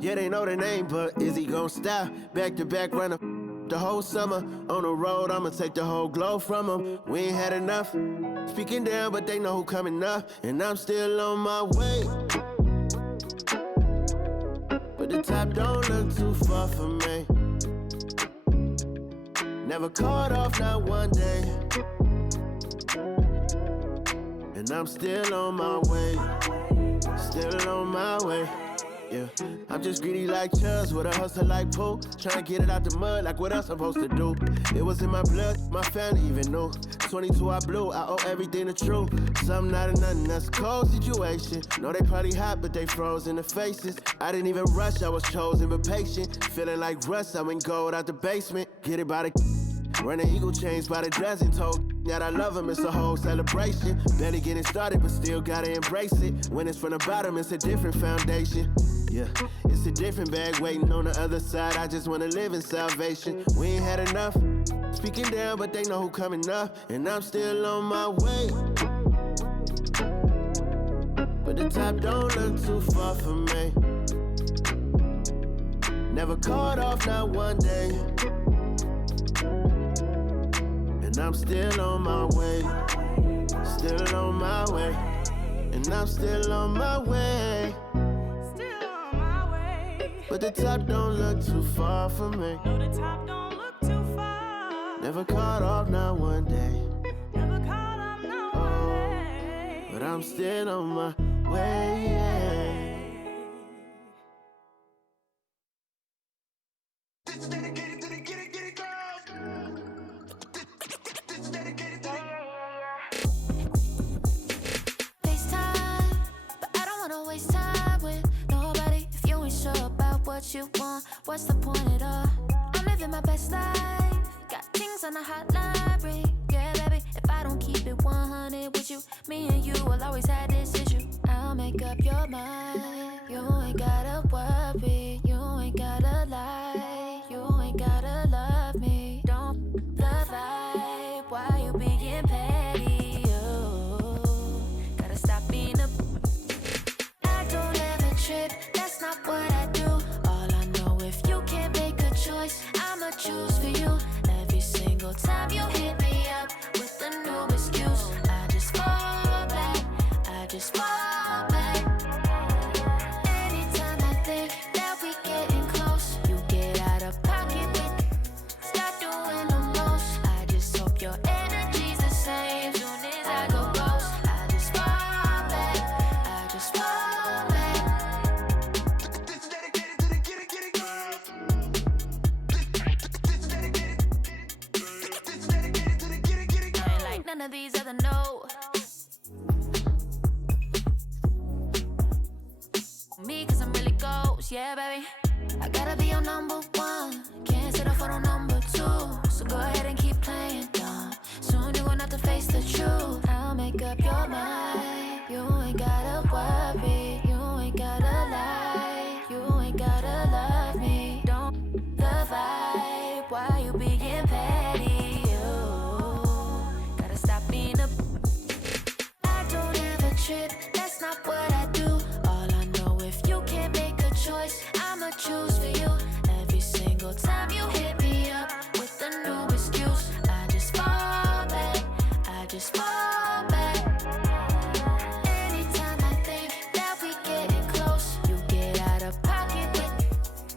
Yeah, they know the name, but is he gon' style? Back to back runner the whole summer. On the road, I'ma take the whole glow from him. We ain't had enough. Speaking down, but they know who coming up. And I'm still on my way. But the top don't look too far for me. Never caught off, not one day. And I'm still on my way. Still on my way. Yeah, I'm just greedy like Chuz with a hustle like Pooh. Tryna get it out the mud like what else I'm supposed to do. It was in my blood, my family even knew. 22 I blew, I owe everything to true. Something out of nothing, that's a cold situation. Know they probably hot, but they froze in the faces. I didn't even rush, I was chosen but patient. Feeling like Russ, I went gold out the basement. Get it by the running eagle chains by the dozen. Told that I love him, it's a whole celebration. Barely getting started, but still gotta embrace it. When it's from the bottom, it's a different foundation. Yeah, it's a different bag waiting on the other side. I just wanna live in salvation. We ain't had enough. Speaking down, but they know who coming up. And I'm still on my way. But the top don't look too far for me. Never caught off, not one day. And I'm still on my way. Still on my way. And I'm still on my way. But the top don't look too far for me. No, the top don't look too far. Never caught off, not one day. Never caught off, not one day. But I'm still on my way. This is dedicated to the get it girls. This is dedicated to FaceTime, but I don't wanna waste time with nobody if you ain't sure about what you want. What's the point at all? I'm living my best life. Got things on the hotline ring. Yeah, baby, if I don't keep it 100 with you, me and you will always have this issue. I'll make up your mind. You ain't gotta worry. You ain't gotta lie. You ain't gotta love me. Don't the vibe. Why you being petty? You gotta stop being a. I don't ever trip. That's not what I do. All I know, if you can't make a choice, I'ma choose for you. Every single time you hit me up with a new excuse, I just fall back. I just fall back. Anytime I think that we getting close, you get out of pocket with. Stop doing the most. I just hope your energy's the same. Soon as I go close, I just fall back. I just fall back. this is dedicated to the get it girls. This is dedicated. This is dedicated to the get it I ain't girls. like none of these other no. Me, cause I'm really ghost, yeah, baby. I gotta be your number one. Can't settle for no number two. So go ahead and keep playing dumb. Soon you gonna have to face the truth. I'll make up your mind. You ain't gotta worry. You ain't gotta lie. You ain't gotta love me. Don't the vibe. Why you being petty? You gotta stop being a. I don't ever trip. That's not what I do. All I know, if you can't make a choice, I'ma choose for you. Every single time you hit me up with a new excuse, I just fall back. I just fall back. Anytime I think that we getting close, you get out of pocket with.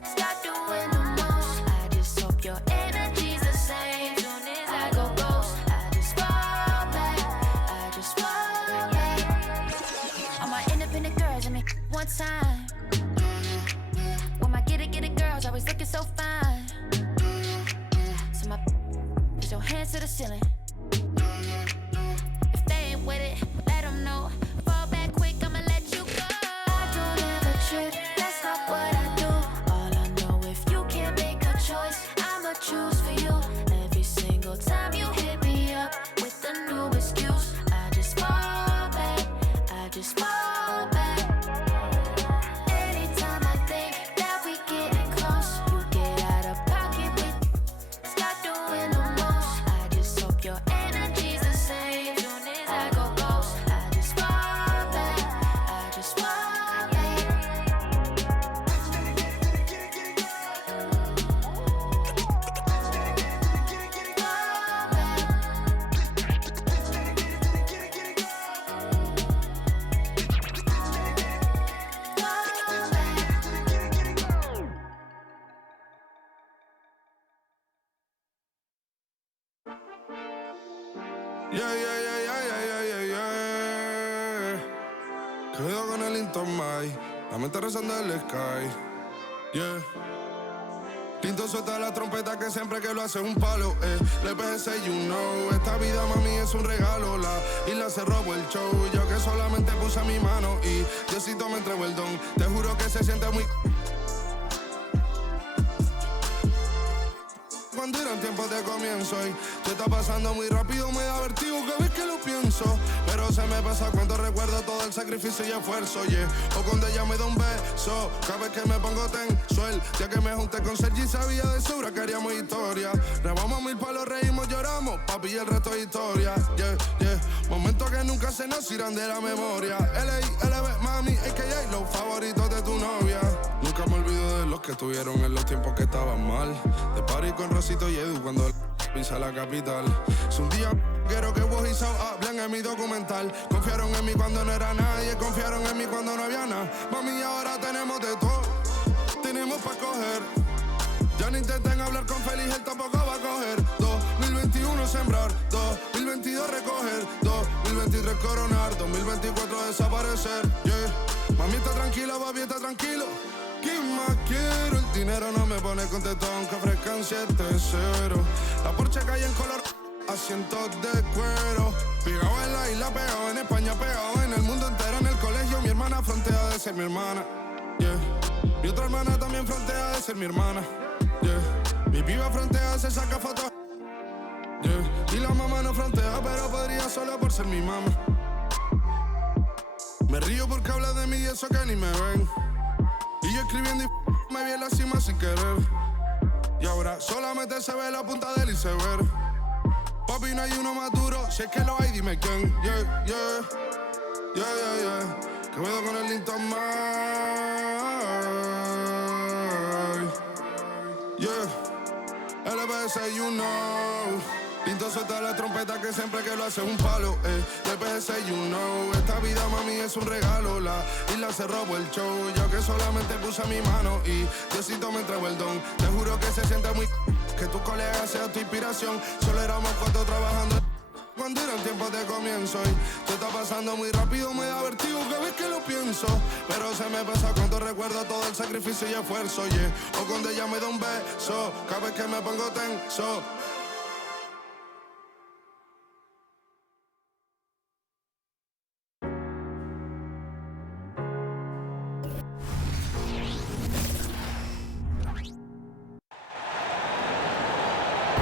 Stop doing the most. I just hope your energy's the same. Soon as I go ghost, I just fall back. I just fall back. All my independent girls, I mean, one time. When my get it girls always looking so fine. So my put your hands to the ceiling. If they ain't with it, let them know. Fall back quick, I'ma let you go. I don't ever trip, that's not what I do. All I know, if you can't make a choice, I'ma choose for you. Every single time you hit me up with a new excuse, I just fall back. I just fall back. Anytime I think that we getting close, you get out of pocket with. Stop doing the most. I just hope your Cuidado con el Intomai, la mente rezando el sky. Yeah. Tinto suelta la trompeta que siempre que lo hace es un palo. Le PSA, you know. Esta vida, mami, es un regalo. La isla se robó el show. Yo que solamente puse mi mano y Diosito me entregó el don. Te juro que se siente muy... Cuando eran tiempos de comienzo y te está pasando muy rápido, me da vertigo cada vez que lo pienso. Pero se me pasa cuando recuerdo todo el sacrificio y esfuerzo, yeah. O cuando ella me da un beso, cada vez que me pongo tenso. El día que me junté con Sergi sabía de sobra que haríamos historia. Grabamos 1000 palos, reímos, lloramos, papi, y el resto es historia, yeah, yeah. Momentos que nunca se nos irán de la memoria. LB, mami, a.k.a. los favoritos de tu novia. Nunca me olvido de los que estuvieron en los tiempos que estaban mal. De party con Rosito y Edu cuando pisa la capital. Es un día quiero que vos y Sao hablen en mi documental. Confiaron en mí cuando no era nadie, confiaron en mí cuando no había nada. Mami, ahora tenemos de todo, tenemos pa' coger. Ya no intenten hablar con Feliz, él tampoco va a coger. 2021 sembrar, 2022 recoger, 2023 coronar, 2024 desaparecer, yeah. Mami está tranquila, papi está tranquilo. ¿Qué más quiero? El dinero no me pone contento aunque ofrezcan 7-0. La Porsche cae en color, asientos de cuero. Pegado en la isla, pegado en España, pegado en el mundo entero. En el colegio mi hermana frontea de ser mi hermana, yeah. Mi otra hermana también frontea de ser mi hermana, yeah. Mi piba frontea, se saca fotos, yeah. Y la mamá no frontea, pero podría solo por ser mi mamá. Me río porque habla de mí y eso que ni me ven. Y yo escribiendo y me vi en la cima sin querer. Y ahora solamente se ve la punta del iceberg. Papi, no hay uno más duro, si es que lo hay, dime quién. Yeah, yeah, yeah, yeah, yeah. Que puedo con el Intomai. Yeah, LBS, you know. Pinto suelta la trompeta que siempre que lo hace es un palo, LBS, you know. Esta vida, mami, es un regalo. La isla se robó el show. Yo que solamente puse mi mano y Diosito me entregó el don. Te juro que se siente muy... que tu colega sea tu inspiración. Solo éramos 4 trabajando cuando eran tiempos de comienzo y te está pasando muy rápido, me da vertigo cada vez que lo pienso. Pero se me pasa cuando recuerdo todo el sacrificio y esfuerzo, yeah. O cuando ella me da un beso, cada vez que me pongo tenso.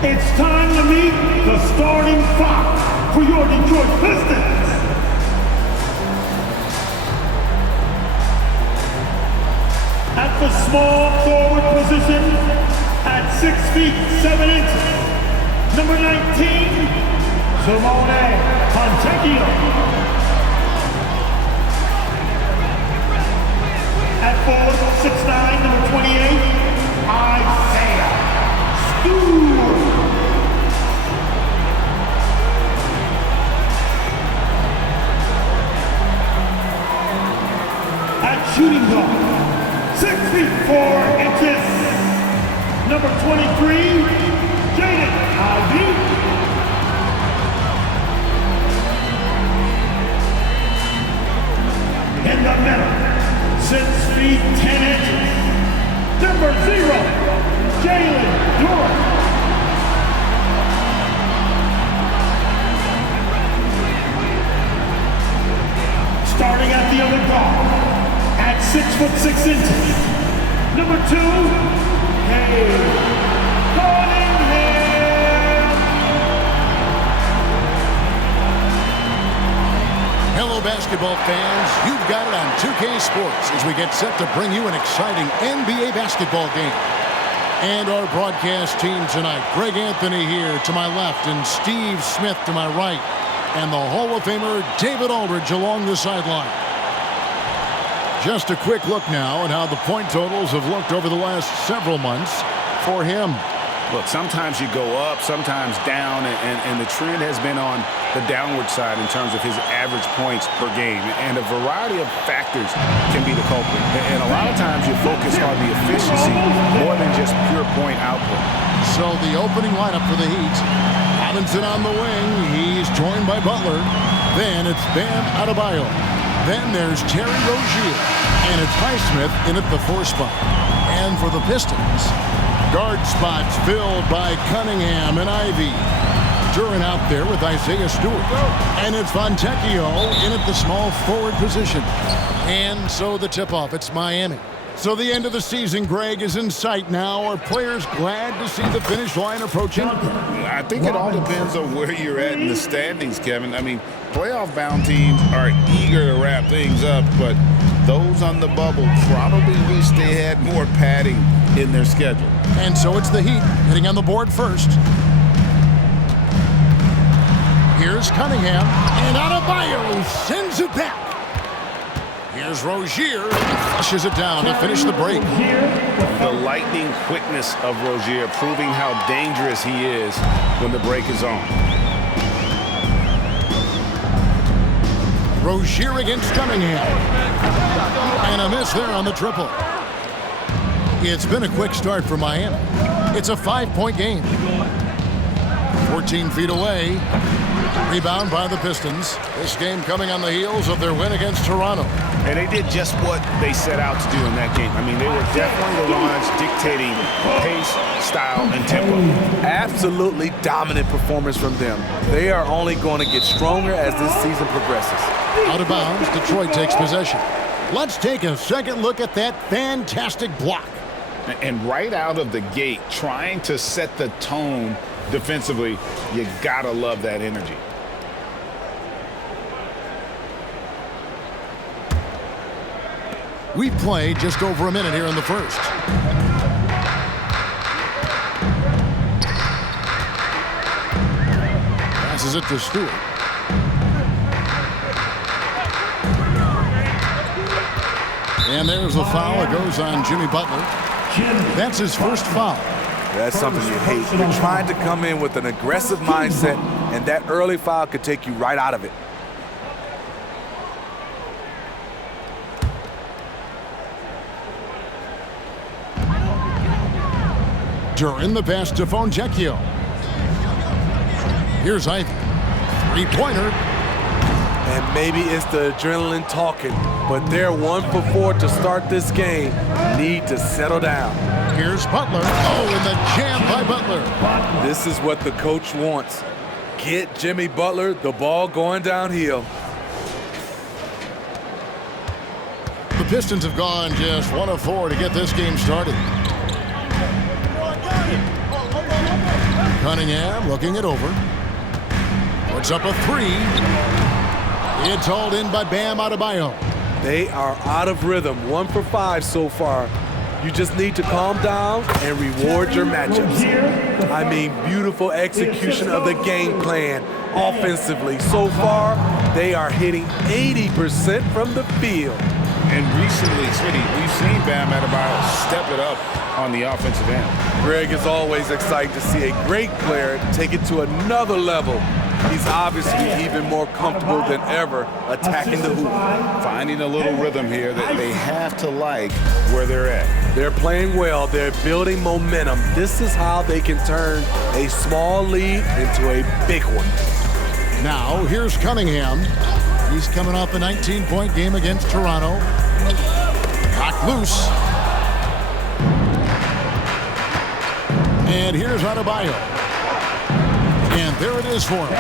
It's time to meet the starting 5 for your Detroit Pistons. At the small forward position, at 6 feet 7 inches, number 19, Simone Fontecchio. At forward 6'9", number 28, Isaiah Stewart. At shooting guard, 6 feet 4 inches, number 23, Jalen. In the middle, 6 feet 10 inches, number 0, Jalen Duren. Starting at the other guard, at 6 foot 6 inches, number 2, Hello, basketball fans. You've got it on 2K Sports as we get set to bring you an exciting NBA basketball game. And our broadcast team tonight, Greg Anthony here to my left and Steve Smith to my right. And the Hall of Famer David Aldridge along the sideline. Just a quick look now at how the point totals have looked over the last several months for him. Look, sometimes you go up, sometimes down, and the trend has been on the downward side in terms of his average points per game. And a variety of factors can be the culprit. And a lot of times you focus on the efficiency more than just pure point output. So the opening lineup for the Heat: Robinson on the wing. He's joined by Butler. Then it's Bam Adebayo. Then there's Terry Rozier. And it's Highsmith in at the 4 spot. And for the Pistons, guard spots filled by Cunningham and Ivy. Duren out there with Isaiah Stewart. And it's Fontecchio in at the small forward position. And so the tip-off, it's Miami. So the end of the season, Greg, is in sight now. Are players glad to see the finish line approaching? I think it all depends on where you're at in the standings, Kevin. I mean, playoff-bound teams are eager to wrap things up, but those on the bubble probably wish they had more padding in their schedule. And so it's the Heat hitting on the board first. Here's Cunningham, and Adebayo sends it back. Here's Rozier, flushes it down to finish the break. The lightning quickness of Rozier proving how dangerous he is when the break is on. Rozier against Cunningham. And a miss there on the triple. It's been a quick start for Miami. It's a 5-point game. 14 feet away. Rebound by the Pistons. This game coming on the heels of their win against Toronto. And they did just what they set out to do in that game. I mean, they were definitely the ones dictating pace, style, and tempo. Absolutely dominant performance from them. They are only going to get stronger as this season progresses. Out of bounds, Detroit takes possession. Let's take a second look at that fantastic block. And right out of the gate, trying to set the tone defensively, you gotta love that energy. We've played just over a minute here in the first. Passes it to Stewart. And there's the foul. It goes on Jimmy Butler. That's his first foul. That's something you hate. You're trying to come in with an aggressive mindset, and that early foul could take you right out of it. Duren the pass to Fontecchio. Here's Ivy. Three-pointer. And maybe it's the adrenaline talking, but they're 1 for 4 to start this game. Need to settle down. Here's Butler. Oh, and the jam by Butler. This is what the coach wants. Get Jimmy Butler the ball going downhill. The Pistons have gone just 1 of 4 to get this game started. Cunningham looking it over. Puts up a 3. It's hauled in by Bam Adebayo. They are out of rhythm. 1 for 5 so far. You just need to calm down and reward your matchups. I mean, beautiful execution of the game plan offensively. So far, they are hitting 80% from the field. And recently, Smitty, we've seen Bam Adebayo step it up on the offensive end. Greg is always excited to see a great player take it to another level. He's obviously even more comfortable than ever attacking the hoop. Finding a little rhythm here that they have to like where they're at. They're playing well. They're building momentum. This is how they can turn a small lead into a big one. Now, here's Cunningham. He's coming off a 19-point game against Toronto. Knocked loose. And here's Adebayo. And there it is for him.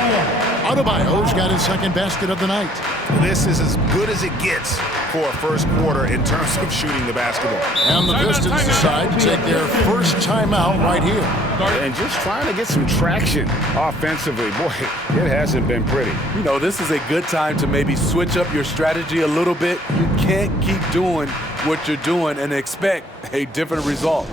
Adebayo's got his second basket of the night. This is as good as it gets for a first quarter in terms of shooting the basketball. And the Pistons decide to take their first timeout right here. And just trying to get some traction offensively. Boy, it hasn't been pretty. You know, this is a good time to maybe switch up your strategy a little bit. You can't keep doing what you're doing and expect a different result.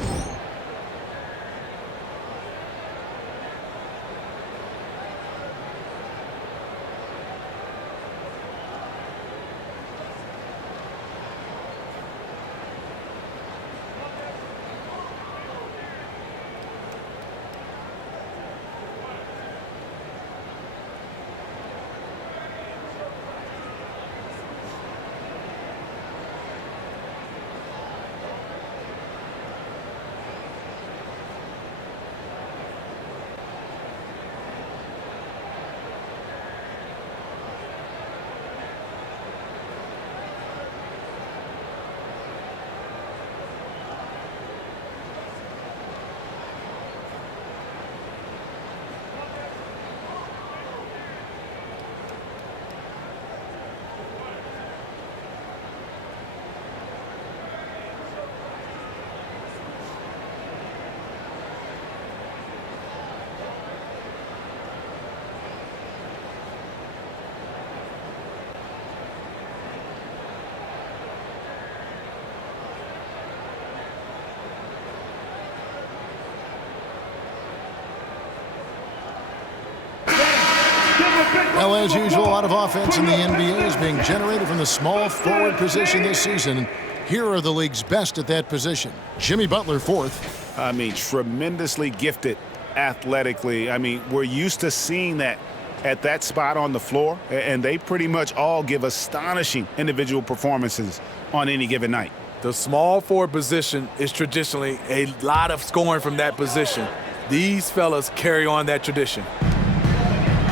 Well, as usual, a lot of offense in the NBA is being generated from the small forward position this season. Here are the league's best at that position. Jimmy Butler, fourth. I mean, tremendously gifted athletically. I mean, we're used to seeing that at that spot on the floor, and they pretty much all give astonishing individual performances on any given night. The small forward position is traditionally a lot of scoring from that position. These fellas carry on that tradition.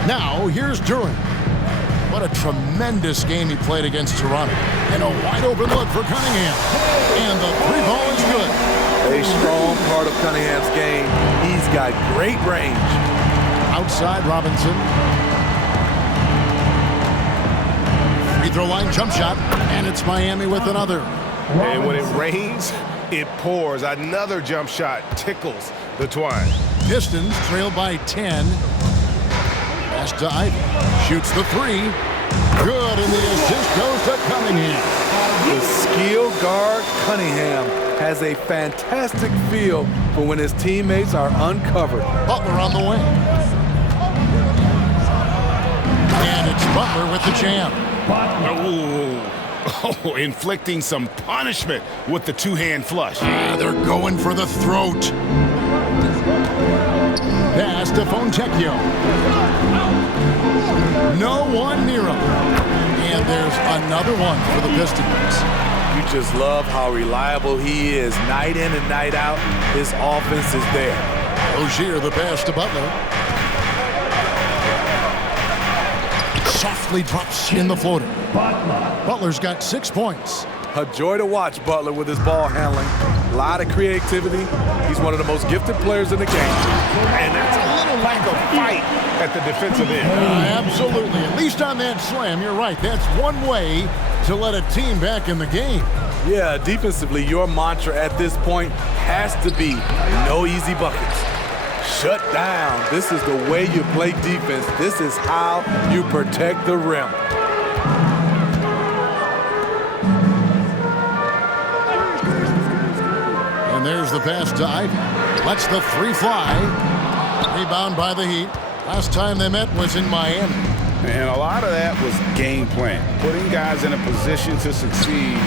Now, here's Duren. What a tremendous game he played against Toronto. And a wide-open look for Cunningham. And the three ball is good. A strong part of Cunningham's game. He's got great range. Outside Robinson. Free throw line jump shot. And it's Miami with another. And when it rains, it pours. Another jump shot tickles the twine. Pistons trail by 10. Pass to Ivy. Shoots the three. Good, and the assist goes to Cunningham. The skill guard Cunningham has a fantastic feel for when his teammates are uncovered. Butler on the wing. And it's Butler with the jam. Oh, inflicting some punishment with the two-hand flush. They're going for the throat. Pass to Fontecchio. No one near him. And there's another one for the Pistons. You just love how reliable he is. Night in and night out, his offense is there. Rozier, the pass to Butler. Softly drops in the floater. Butler's got 6 points. A joy to watch Butler with his ball handling. A lot of creativity. He's one of the most gifted players in the game. And that's a little lack of fight at the defensive end. Absolutely. At least on that slam, you're right. That's one way to let a team back in the game. Yeah, defensively, your mantra at this point has to be no easy buckets. Shut down. This is the way you play defense. This is how you protect the rim. There's the pass to Ivy. Lets the three fly. Rebound by the Heat. Last time they met was in Miami. And a lot of that was game plan. Putting guys in a position to succeed,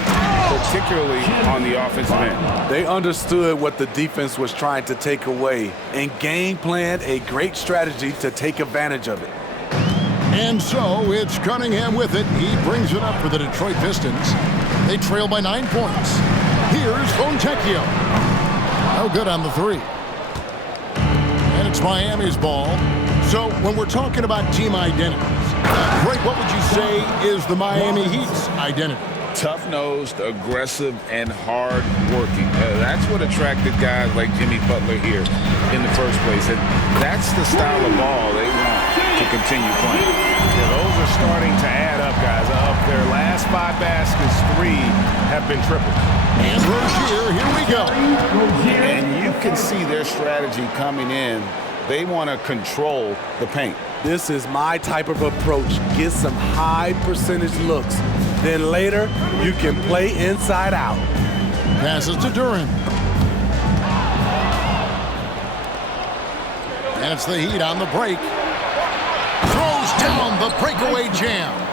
particularly on the offensive end. They understood what the defense was trying to take away and game planned a great strategy to take advantage of it. And so it's Cunningham with it. He brings it up for the Detroit Pistons. They trail by 9 points. Here's Fontecchio. No good on the three. And it's Miami's ball. So when we're talking about team identities, Greg, what would you say is the Miami Heat's identity? Tough-nosed, aggressive, and hard-working. That's what attracted guys like Jimmy Butler here in the first place. And that's the style of ball they want to continue playing. Yeah, those are starting to add up, guys. Of their last 5 baskets, 3 have been triples. And Rozier, here we go. And you can see their strategy coming in. They want to control the paint. This is my type of approach. Get some high percentage looks. Then later, you can play inside out. Passes to Duren. And it's the Heat on the break. Throws down the breakaway jam.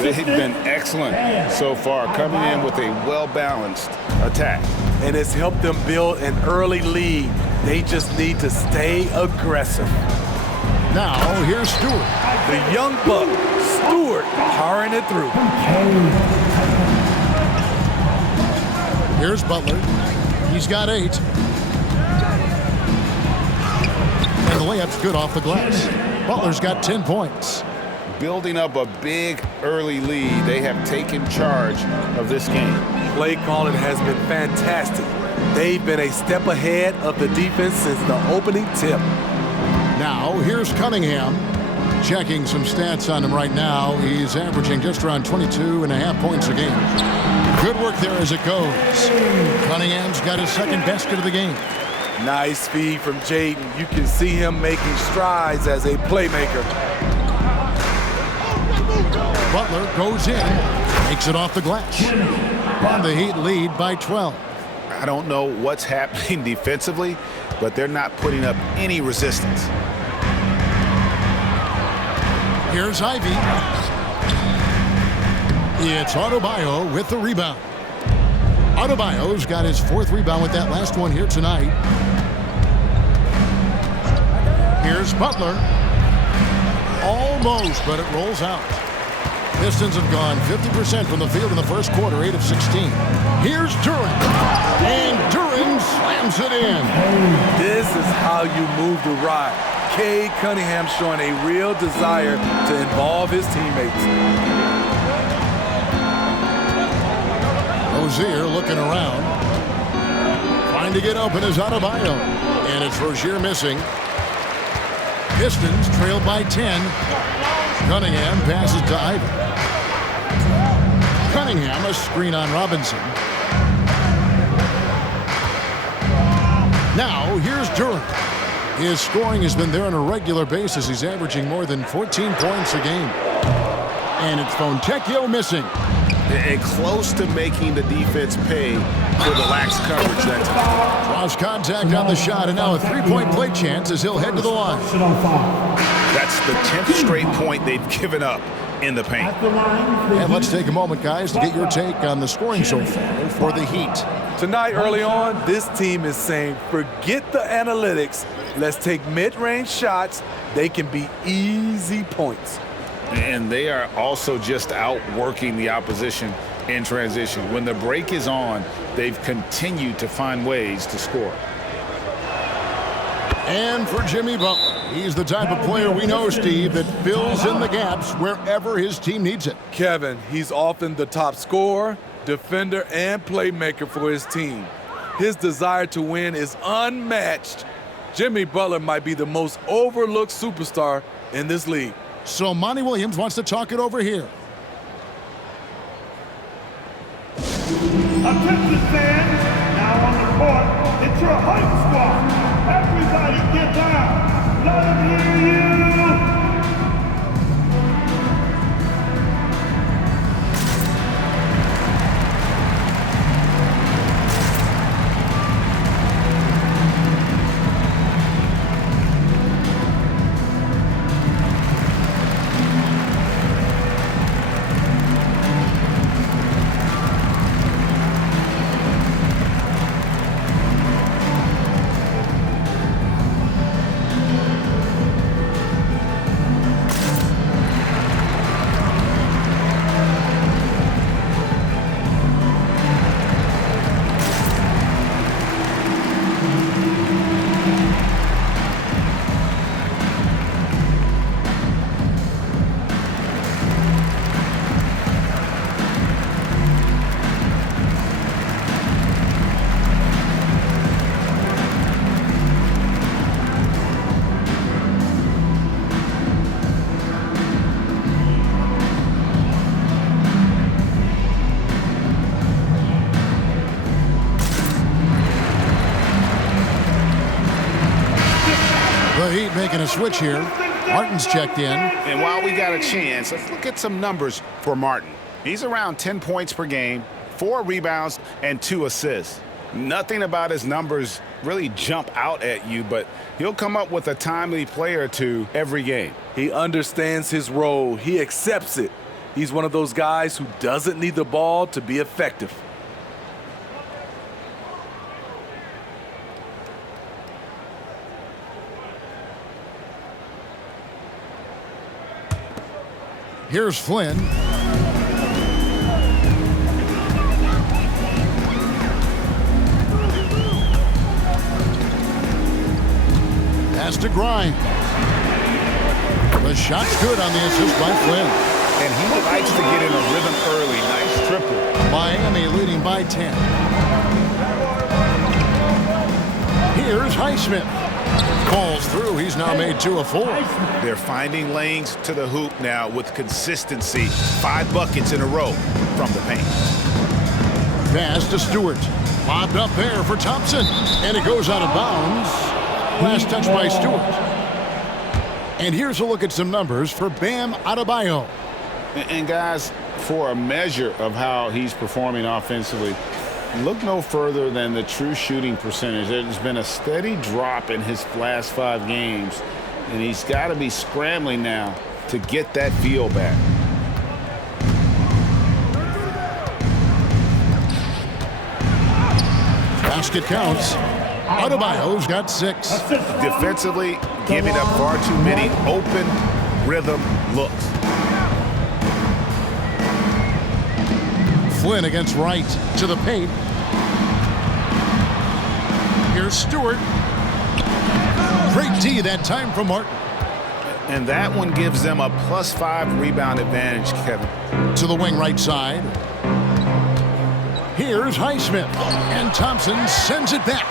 They've been excellent so far, coming in with a well-balanced attack. And it's helped them build an early lead. They just need to stay aggressive. Now, here's Stewart. The young buck, Stewart, powering it through. Here's Butler. He's got 8. And the layup's good off the glass. Butler's got 10 points. Building up a big early lead, they have taken charge of this game. Play calling has been fantastic. They've been a step ahead of the defense since the opening tip. Now, here's Cunningham. Checking some stats on him right now. He's averaging just around 22.5 points a game. Good work there as it goes. Cunningham's got his second basket of the game. Nice feed from Jaden. You can see him making strides as a playmaker. Butler goes in, makes it off the glass. And the Heat lead by 12. I don't know what's happening defensively, but they're not putting up any resistance. Here's Ivy. It's Adebayo with the rebound. Adebayo's got his 4th rebound with that last one here tonight. Here's Butler. Almost, but it rolls out. Pistons have gone 50% from the field in the first quarter, 8 of 16. Here's Duren. And Duren slams it in. This is how you move the rock. Cade Cunningham showing a real desire to involve his teammates. Rozier looking around. Trying to get open is Adebayo. And it's Rozier missing. Pistons trailed by 10. Cunningham passes to Ivy. Cunningham, a screen on Robinson. Now, here's Duren. His scoring has been there on a regular basis. He's averaging more than 14 points a game. And it's Fontecchio missing. And close to making the defense pay for the lax coverage that time. Draws contact on the shot, and now a 3-point play chance as he'll head to the line. That's the 10th straight point they've given up in the paint. And let's take a moment, guys, to get your take on the scoring so far for the Heat. Tonight, early on, this team is saying, forget the analytics. Let's take mid-range shots. They can be easy points. And they are also just outworking the opposition in transition. When the break is on, they've continued to find ways to score. And for Jimmy Butler, he's the type of player we know, Steve, that fills in the gaps wherever his team needs it. Kevin, he's often the top scorer, defender, and playmaker for his team. His desire to win is unmatched. Jimmy Butler might be the most overlooked superstar in this league. So Monty Williams wants to talk it over here. Attention fans, now on the court, it's your hype squad. Everybody get down. Let them hear you. Heat making a switch here. Martin's checked in. And while we got a chance, let's look at some numbers for Martin. He's around 10 points per game, 4 rebounds, and 2 assists. Nothing about his numbers really jump out at you, but he'll come up with a timely play or two every game. He understands his role. He accepts it. He's one of those guys who doesn't need the ball to be effective. Here's Flynn. Has to grind. The shot's good on the assist by Flynn. And he likes to get in a rhythm early. Nice triple. Miami leading by 10. Here's Highsmith. Calls through. He's now made 2 of 4. They're finding lanes to the hoop now with consistency. 5 buckets in a row from the paint. Pass to Stewart. Lobbed up there for Thompson. And it goes out of bounds. Last touch by Stewart. And here's a look at some numbers for Bam Adebayo. And guys, for a measure of how he's performing offensively, look no further than the true shooting percentage. There's been a steady drop in his last 5 games, and he's got to be scrambling now to get that feel back. Basket counts. Adebayo's got 6. Defensively, giving up far too many open rhythm looks. Flynn against Wright to the paint. Here's Stewart. Great D that time from Martin. And that one gives them a +5 rebound advantage, Kevin. To the wing right side. Here's Highsmith. And Thompson sends it back.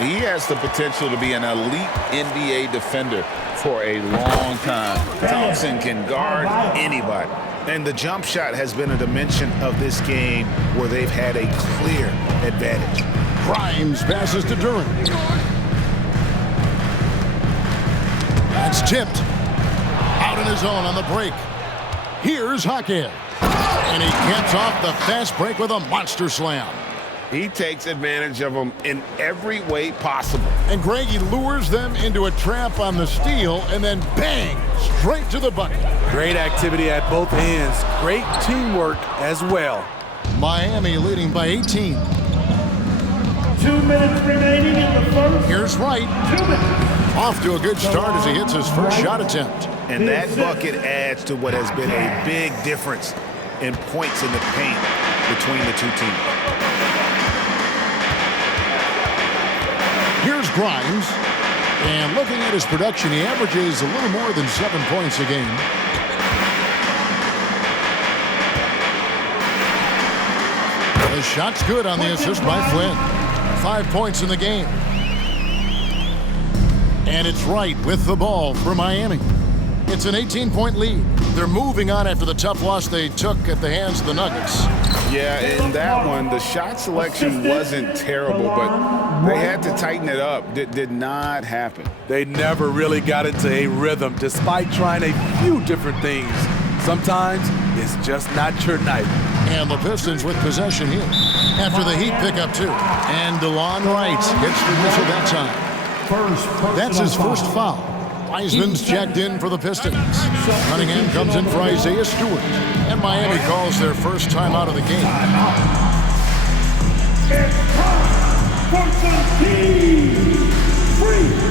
He has the potential to be an elite NBA defender for a long time. Thompson can guard anybody. And the jump shot has been a dimension of this game where they've had a clear advantage. Grimes passes to Duren. That's tipped. Out in his own on the break. Here's Hackett. And he gets off the fast break with a monster slam. He takes advantage of them in every way possible. And Greggy lures them into a trap on the steal and then bang, straight to the bucket. Great activity at both ends. Great teamwork as well. Miami leading by 18. 2 minutes remaining in the first. Here's Wright. 2 minutes. Off to a good start as he hits his first shot attempt. And that bucket adds to what has been a big difference in points in the paint between the two teams. Here's Grimes. And looking at his production, he averages a little more than 7 points a game. The shot's good on the assist by Flynn. 5 points in the game. And it's Wright with the ball for Miami. It's an 18-point lead. They're moving on after the tough loss they took at the hands of the Nuggets. Yeah, in that one, the shot selection wasn't terrible, but they had to tighten it up. Did not happen. They never really got into a rhythm despite trying a few different things. Sometimes it's just not your night. And the Pistons with possession here after the Heat pick up 2. And DeLon Wright gets the whistle that time. That's his first foul. Wiseman's checked in for the Pistons. Cunningham comes in for Isaiah Stewart. And Miami calls their first time out of the game. It's time for some team free.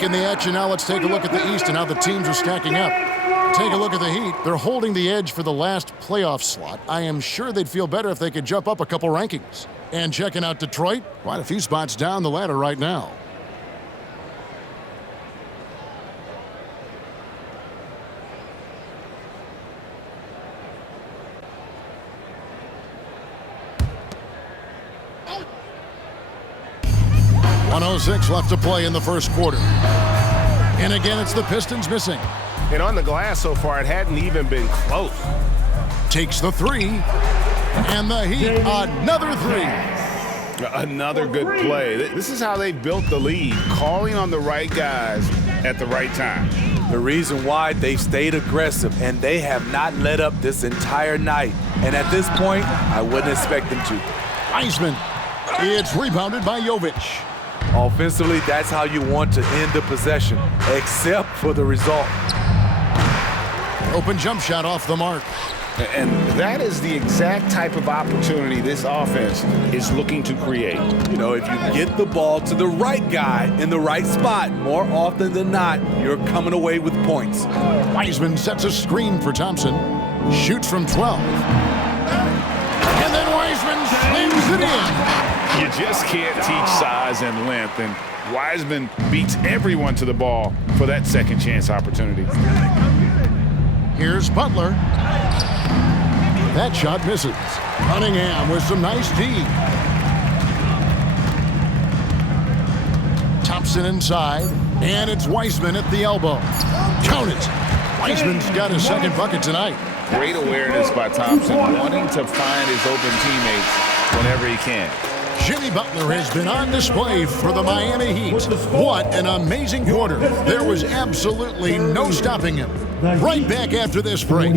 In the action now, let's take a look at the East and how the teams are stacking up. Take a look at the Heat. They're holding the edge for the last playoff slot. I am sure they'd feel better if they could jump up a couple rankings. And checking out Detroit, quite a few spots down the ladder right now. .106 left to play in the first quarter. And again, it's the Pistons missing. And on the glass so far, it hadn't even been close. Takes the 3. And the Heat, another 3. Another good play. This is how they built the lead, calling on the right guys at the right time. The reason why, they stayed aggressive, and they have not let up this entire night. And at this point, I wouldn't expect them to. Wiseman. It's rebounded by Jovic. Offensively, that's how you want to end the possession, except for the result. Open jump shot off the mark. And that is the exact type of opportunity this offense is looking to create. You know, if you get the ball to the right guy in the right spot, more often than not, you're coming away with points. Wiseman sets a screen for Thompson. Shoots from 12. And then Wiseman slams it in. You just can't teach size and length, and Wiseman beats everyone to the ball for that second chance opportunity. Here's Butler. That shot misses. Cunningham with some nice D. Thompson inside, and it's Wiseman at the elbow. Count it. Wiseman's got his second bucket tonight. Great awareness by Thompson, wanting to find his open teammates whenever he can. Jimmy Butler has been on display for the Miami Heat. What an amazing quarter. There was absolutely no stopping him. Right back after this break.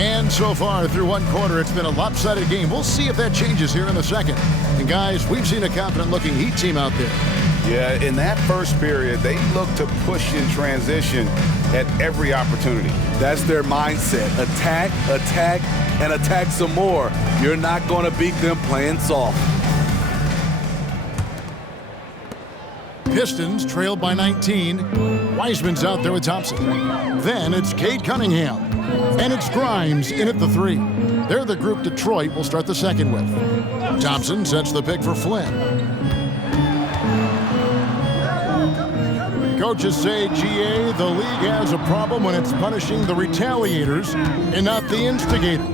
And so far through one quarter, it's been a lopsided game. We'll see if that changes here in the second. And guys, we've seen a confident-looking Heat team out there. Yeah, in that first period, they looked to push in transition at every opportunity. That's their mindset. Attack, attack, and attack some more. You're not going to beat them playing soft. Pistons trailed by 19. Wiseman's out there with Thompson. Then it's Cade Cunningham. And it's Grimes in at the 3. They're the group Detroit will start the second with. Thompson sets the pick for Flynn. Coaches say, GA, the league has a problem when it's punishing the retaliators and not the instigators.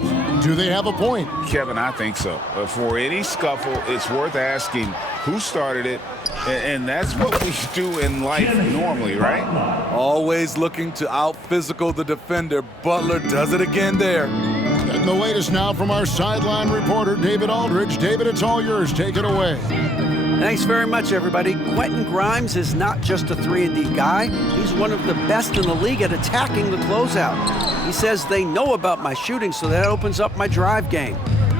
Do they have a point? Kevin, I think so. For any scuffle, it's worth asking who started it, and that's what we do in life normally, right? Always looking to out-physical the defender. Butler does it again there. And the latest now from our sideline reporter, David Aldridge. David, it's all yours. Take it away. Thanks very much, everybody. Quentin Grimes is not just a 3-and-D guy. He's one of the best in the league at attacking the closeout. He says they know about my shooting, so that opens up my drive game.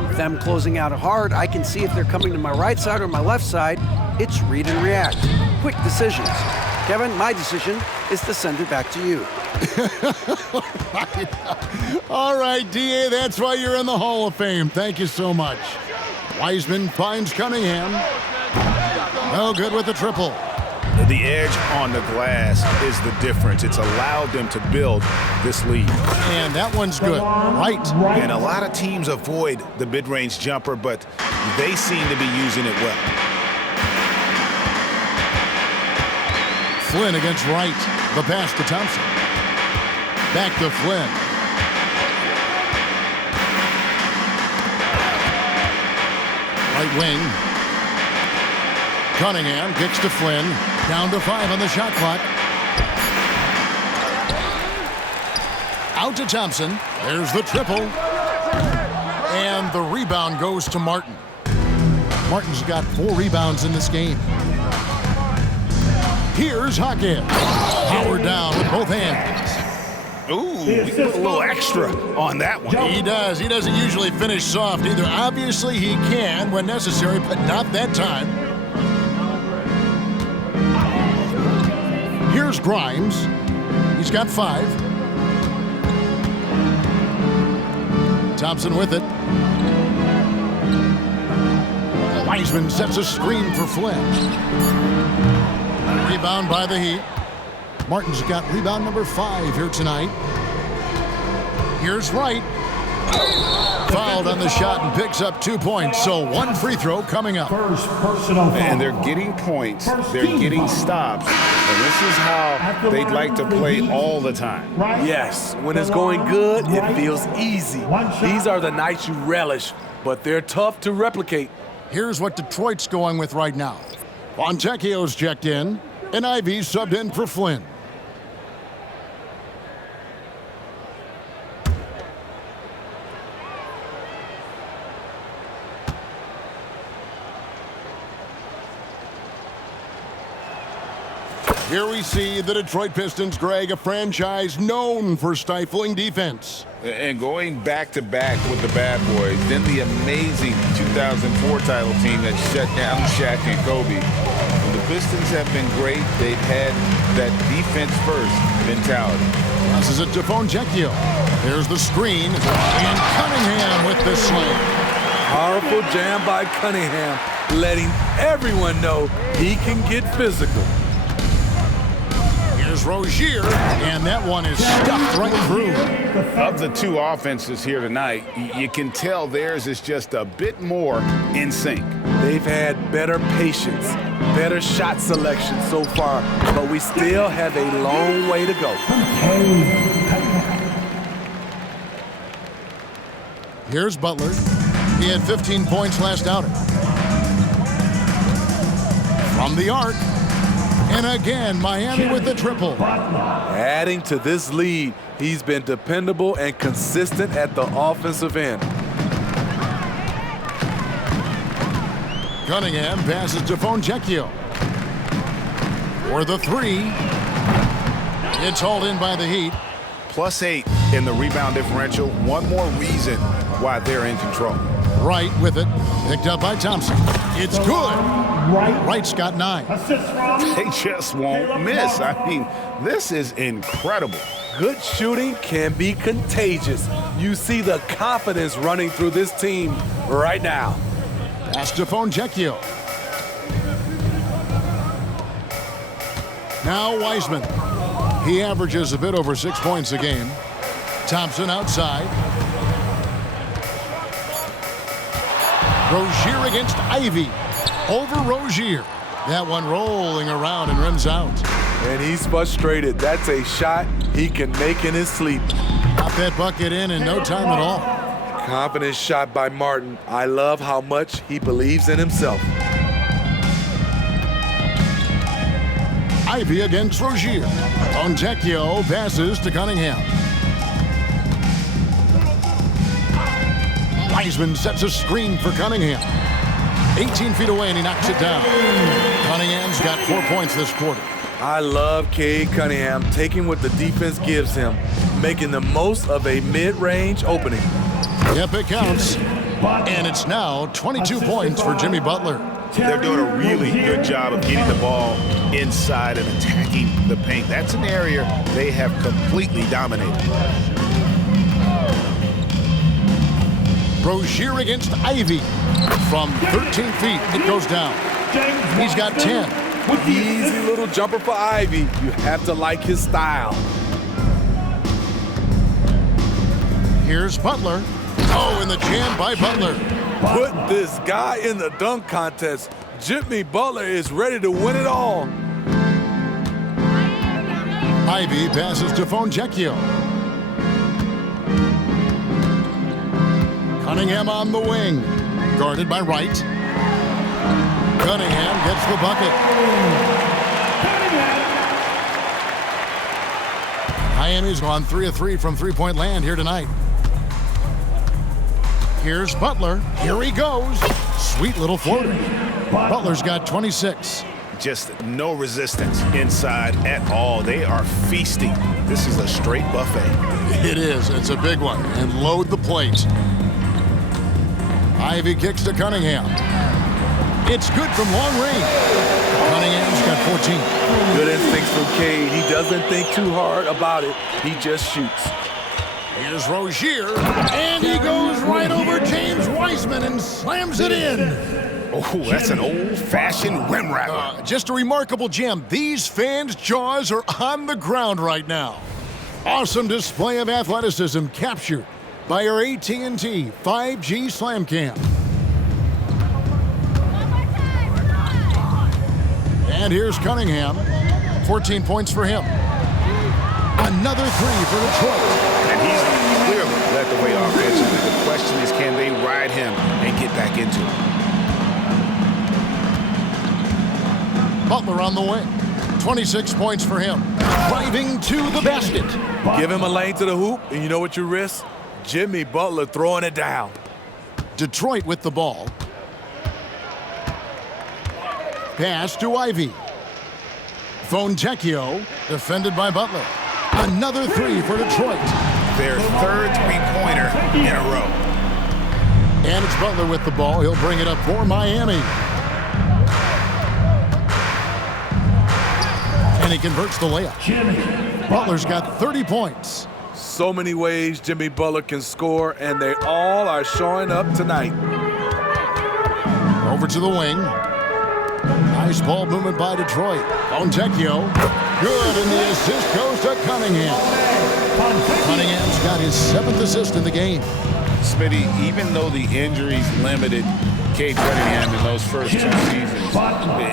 With them closing out hard, I can see if they're coming to my right side or my left side. It's read and react. Quick decisions. Kevin, my decision is to send it back to you. All right, DA, that's why you're in the Hall of Fame. Thank you so much. Wiseman finds Cunningham. No good with the triple. The edge on the glass is the difference. It's allowed them to build this lead. And that one's good. Right. And a lot of teams avoid the mid-range jumper, but they seem to be using it well. Flynn against Wright. The pass to Thompson. Back to Flynn. Right wing. Cunningham kicks to Flynn. Down to 5 on the shot clock. Out to Thompson. There's the triple. And the rebound goes to Martin. Martin's got 4 rebounds in this game. Here's Hawkins. Powered down with both hands. Ooh, he put a little extra on that one. He does. He doesn't usually finish soft either. Obviously, he can when necessary, but not that time. Here's Grimes. He's got 5. Thompson with it. Wiseman sets a screen for Flynn. Rebound by the Heat. Martin's got rebound number 5 here tonight. Here's Wright. Fouled on the shot and picks up 2 points. So 1 free throw coming up. First personal foul. And they're getting points. They're getting stops. And this is how they'd like to play all the time. Yes, when it's going good, it feels easy. These are the nights you relish, but they're tough to replicate. Here's what Detroit's going with right now. Fontecchio's checked in, and Ivey's subbed in for Flynn. Here we see the Detroit Pistons, Greg, a franchise known for stifling defense. And going back-to-back with the bad boys, then the amazing 2004 title team that shut down Shaq and Kobe. And the Pistons have been great. They've had that defense-first mentality. Passes it to Fontecchio. There's the screen, and Cunningham with the slam. Powerful jam by Cunningham, letting everyone know he can get physical. Here's Rozier, and that one is stuffed right through. Of the two offenses here tonight, you can tell theirs is just a bit more in sync. They've had better patience, better shot selection so far, but we still have a long way to go. Here's Butler. He had 15 points last outing. From the arc. And again, Miami with the triple. Adding to this lead, he's been dependable and consistent at the offensive end. Cunningham passes to Fontecchio. For the 3. It's hauled in by the Heat. +8 in the rebound differential. One more reason why they're in control. Wright with it. Picked up by Thompson. It's good. Wright's got 9. They just won't miss. I mean, this is incredible. Good shooting can be contagious. You see the confidence running through this team right now. Pass to Fontecchio. Now Wiseman. He averages a bit over 6 points a game. Thompson outside. Rozier against Ivey. Over Rozier. That one rolling around and rims out. And he's frustrated. That's a shot he can make in his sleep. Got that bucket in no time at all. Confident shot by Martin. I love how much he believes in himself. Ivey against Rozier. Fontecchio passes to Cunningham. Wiseman sets a screen for Cunningham. 18 feet away, and he knocks it down. Cunningham's got 4 points this quarter. I love Cade Cunningham taking what the defense gives him, making the most of a mid-range opening. Yep, it counts. And it's now 22 points for Jimmy Butler. They're doing a really good job of getting the ball inside and attacking the paint. That's an area they have completely dominated. Rozier against Ivey. From 13 feet, it goes down. He's got 10. Easy little jumper for Ivey. You have to like his style. Here's Butler. Oh, and the jam by Butler. Put this guy in the dunk contest. Jimmy Butler is ready to win it all. Ivey passes to Fontecchio. Cunningham on the wing. Guarded by Wright. Cunningham gets the bucket. Miami's gone 3 of 3 from three-point land here tonight. Here's Butler. Here he goes. Sweet little floater. Butler's got 26. Just no resistance inside at all. They are feasting. This is a straight buffet. It is. It's a big one. And load the plate. Ivey kicks to Cunningham. It's good from long range. Cunningham's got 14. Good instincts from Cade. He doesn't think too hard about it. He just shoots. Here's Rozier, and he goes right over James Wiseman and slams it in. Oh, that's an old-fashioned rim rattler. Just a remarkable jam. These fans' jaws are on the ground right now. Awesome display of athleticism captured by our AT&T 5G Slam Cam. And here's Cunningham. 14 points for him. Another three for Detroit. And he's clearly led the way offensively. The question is, can they ride him and get back into it? Butler on the wing. 26 points for him. Driving to the basket. Give him a lane to the hoop, and you know what you risk? Jimmy Butler throwing it down. Detroit with the ball. Pass to Ivy. Fontecchio, defended by Butler. Another three for Detroit. Their third three-pointer in a row. And it's Butler with the ball. He'll bring it up for Miami. And he converts the layup. Butler's got 30 points. So many ways Jimmy Butler can score, and they all are showing up tonight. Over to the wing. Nice ball movement by Detroit. Fontecchio. Good, and the assist goes to Cunningham. Cunningham's got his 7th assist in the game. Smitty, even though the injuries limited Cade Cunningham in those first 2 seasons,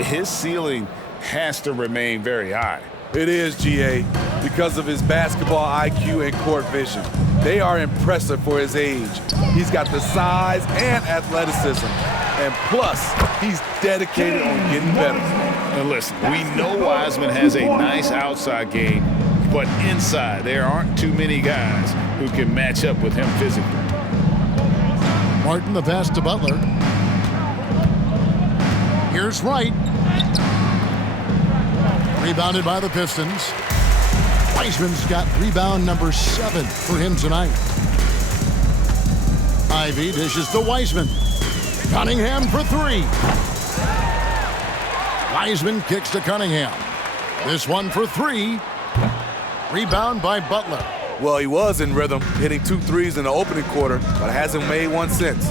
his ceiling has to remain very high. It is, GA, because of his basketball IQ and court vision. They are impressive for his age. He's got the size and athleticism. And plus, he's dedicated on getting better. And listen, we know Wiseman has a nice outside game, but inside, there aren't too many guys who can match up with him physically. Martin, the pass to Butler. Here's Wright. Rebounded by the Pistons. Wiseman's got rebound number 7 for him tonight. Ivy dishes to Wiseman. Cunningham for 3. Wiseman kicks to Cunningham. This one for 3. Rebound by Butler. Well, he was in rhythm, hitting 2 threes in the opening quarter, but hasn't made one since.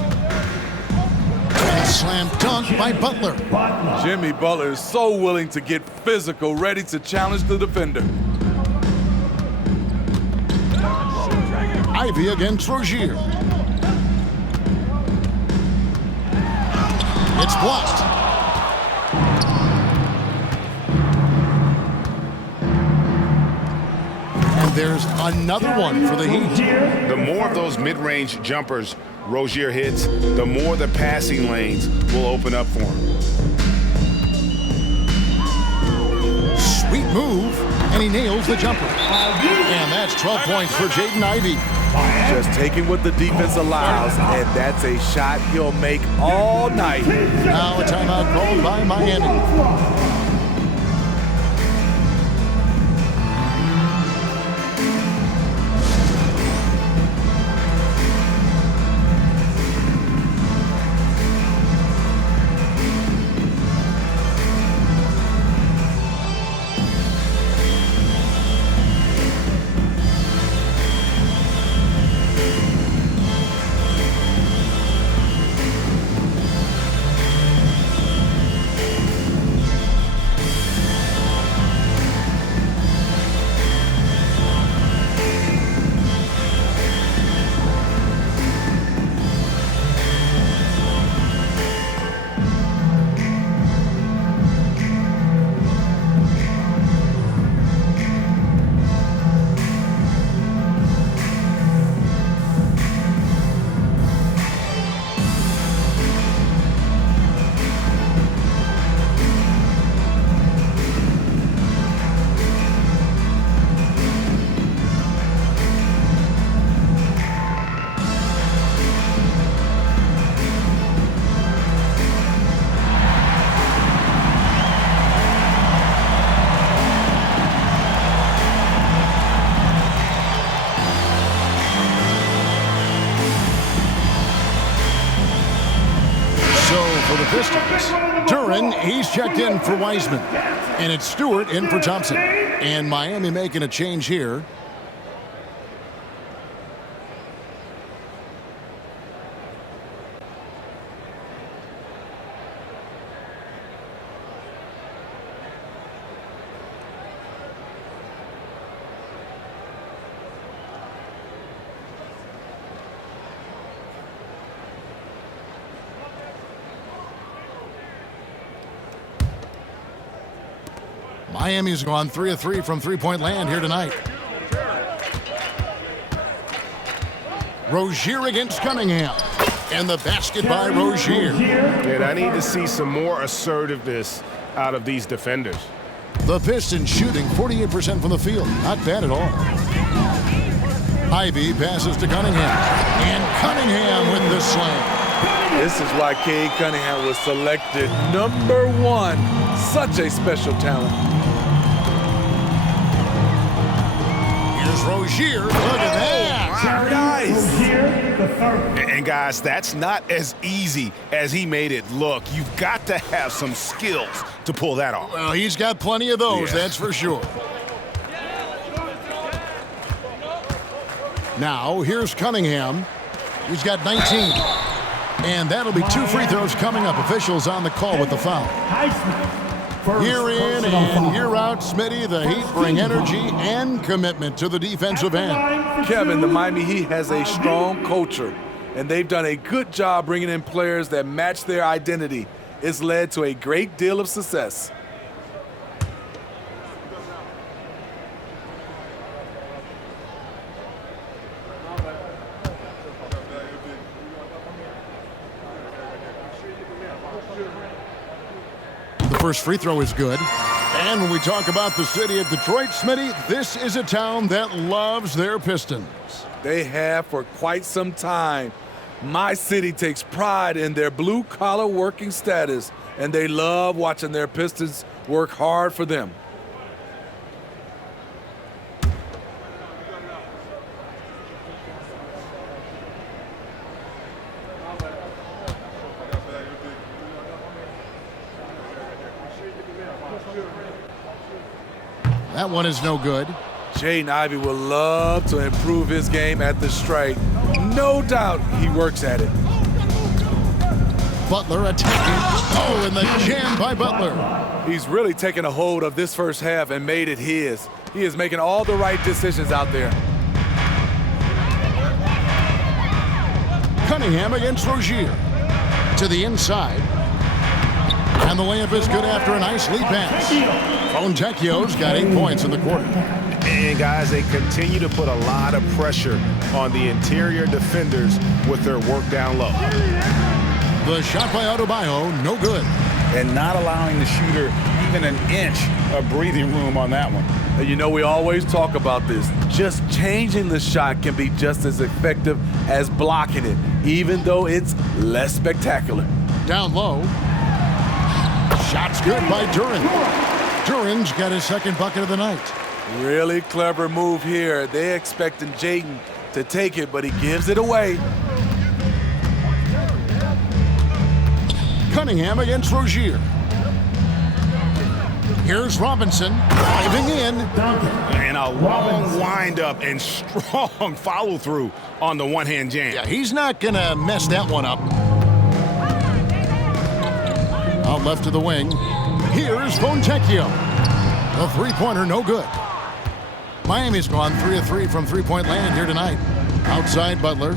And slam dunk by Butler. Jimmy Butler is so willing to get physical, ready to challenge the defender. Ivy against Rozier. It's blocked. And there's another one for the Heat. The more of those mid-range jumpers Rozier hits, the more the passing lanes will open up for him. Sweet move, and he nails the jumper. And that's 12 points for Jaden Ivey. Just taking what the defense allows, and that's a shot he'll make all night. Now a timeout called by Miami. For the Pistons, Duren, he's checked in for Wiseman. And it's Stewart in for Thompson. And Miami making a change here. Miami's gone 3 of 3 from three-point land here tonight. Rozier against Cunningham. And the basket by Rozier. And I need to see some more assertiveness out of these defenders. The Pistons shooting 48% from the field. Not bad at all. Ivy passes to Cunningham. And Cunningham with the slam. This is why Cade Cunningham was selected #1. Such a special talent. Here's Rozier. Look at that. Nice. And guys, that's not as easy as he made it look. You've got to have some skills to pull that off. Well, he's got plenty of those, that's for sure. Now, here's Cunningham. He's got 19. And that'll be 2 free throws coming up. Officials on the call with the foul. Year in and year out, Smitty, the Heat bring energy and commitment to the defensive end. Kevin, the Miami Heat has a strong culture, and they've done a good job bringing in players that match their identity. It's led to a great deal of success. The first free throw is good. And when we talk about the city of Detroit, Smitty, this is a town that loves their Pistons. They have for quite some time. My city takes pride in their blue-collar working status, and they love watching their Pistons work hard for them. That one is no good. Jaden Ivey will love to improve his game at the stripe. No doubt he works at it. Butler attacking. Oh, and the jam by Butler. He's really taken a hold of this first half and made it his. He is making all the right decisions out there. Cunningham against Rozier. To the inside. And the layup is good after a nice lead pass. Fontecchio's got 8 points in the quarter. And guys, they continue to put a lot of pressure on the interior defenders with their work down low. The shot by Adebayo, no good. And not allowing the shooter even an inch of breathing room on that one. And you know, we always talk about this. Just changing the shot can be just as effective as blocking it, even though it's less spectacular. Down low. Shot's good by Duren. Duren's got his second bucket of the night. Really clever move here. They're expecting Jaden to take it, but he gives it away. Cunningham against Rozier. Here's Robinson driving in. And a long windup and strong follow-through on the one-hand jam. Yeah, he's not going to mess that one up. Out left to the wing. Here's Fontecchio. The three-pointer, no good. Miami's gone 3 of 3 from three-point land here tonight. Outside Butler.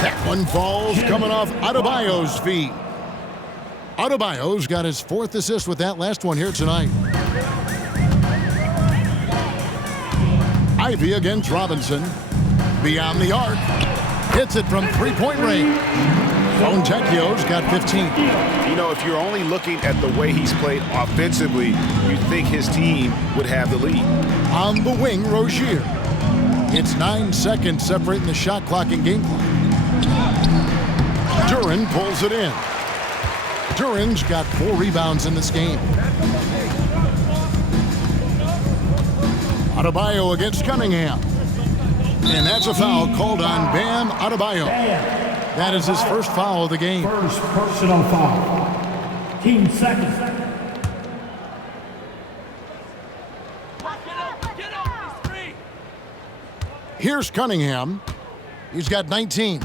That one falls coming off Adebayo's feet. Adebayo's got his 4th assist with that last one here tonight. Ivy against Robinson. Beyond the arc. Hits it from three-point range. Fontecchio's got 15. You know, if you're only looking at the way he's played offensively, you'd think his team would have the lead. On the wing, Rozier. It's 9 seconds separating the shot clock and game clock. Duren pulls it in. Duren's got 4 rebounds in this game. Adebayo against Cunningham. And that's a foul called on Bam Adebayo. That is his first foul of the game. First personal foul. Team second. Here's Cunningham. He's got 19.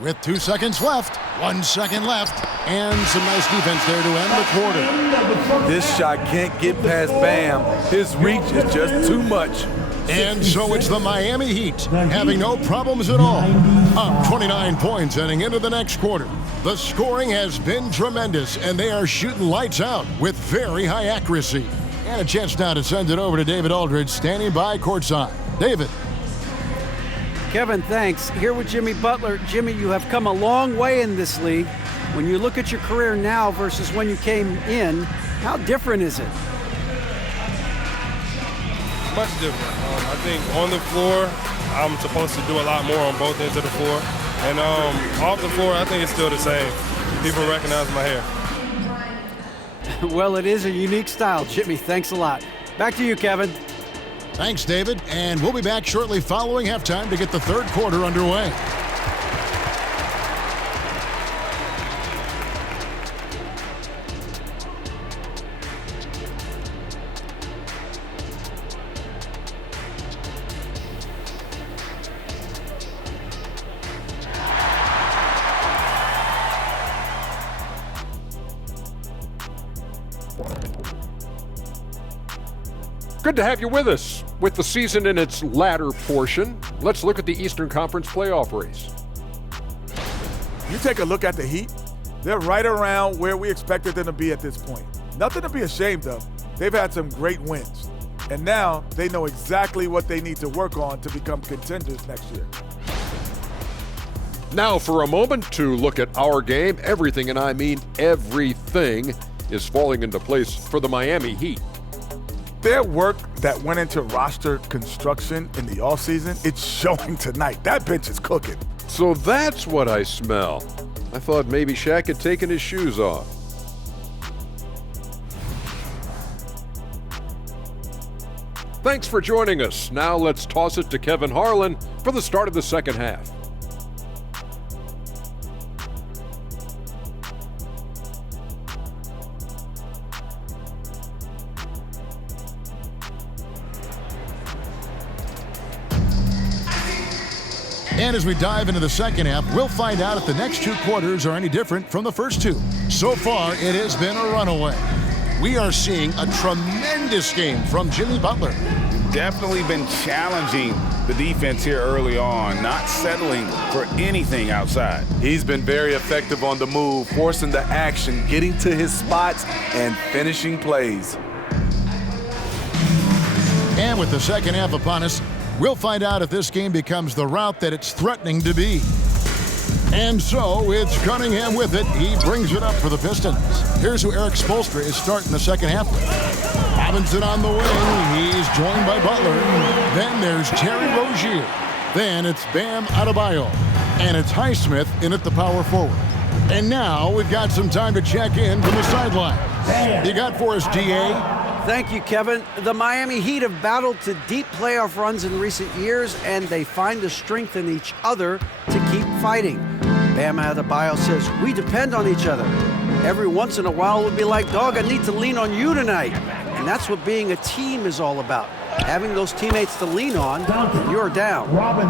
with 2 seconds left. 1 second left. And some nice defense there to end the quarter. This shot can't get past Bam. His reach is just too much. And so it's the Miami Heat having no problems at all. Up 29 points heading into the next quarter. The scoring has been tremendous, and they are shooting lights out with very high accuracy. And a chance now to send it over to David Aldridge, standing by courtside. David. Kevin, thanks. Here with Jimmy Butler. Jimmy, you have come a long way in this league. When you look at your career now versus when you came in, how different is it? Much different. I think on the floor, I'm supposed to do a lot more on both ends of the floor. And off the floor, I think it's still the same. People recognize my hair. Well, it is a unique style, Jimmy. Thanks a lot. Back to you, Kevin. Thanks, David. And we'll be back shortly following halftime to get the third quarter underway. Good to have you with us. With the season in its latter portion, let's look at the Eastern Conference playoff race. You take a look at the Heat, they're right around where we expected them to be at this point. Nothing to be ashamed of. They've had some great wins. And now they know exactly what they need to work on to become contenders next year. Now for a moment to look at our game. Everything, and I mean everything, is falling into place for the Miami Heat. Their work that went into roster construction in the offseason, it's showing tonight. That bench is cooking. So that's what I smell. I thought maybe Shaq had taken his shoes off. Thanks for joining us. Now let's toss it to Kevin Harlan for the start of the second half. And as we dive into the second half, we'll find out if the next two quarters are any different from the first two. So far, it has been a runaway. We are seeing a tremendous game from Jimmy Butler. Definitely been challenging the defense here early on, not settling for anything outside. He's been very effective on the move, forcing the action, getting to his spots, and finishing plays. And with the second half upon us, we'll find out if this game becomes the route that it's threatening to be. And so it's Cunningham with it. He brings it up for the Pistons. Here's who Eric Spoelstra is starting the second half with. Robinson on the wing. He's joined by Butler. Then there's Terry Rozier. Then it's Bam Adebayo. And it's Highsmith in at the power forward. And now we've got some time to check in from the sideline. You got for us, DA? Thank you, Kevin. The Miami Heat have battled to deep playoff runs in recent years, and they find the strength in each other to keep fighting. Bam Adebayo says, we depend on each other. Every once in a while, we'll be like, dog, I need to lean on you tonight. And that's what being a team is all about. Having those teammates to lean on when you're down.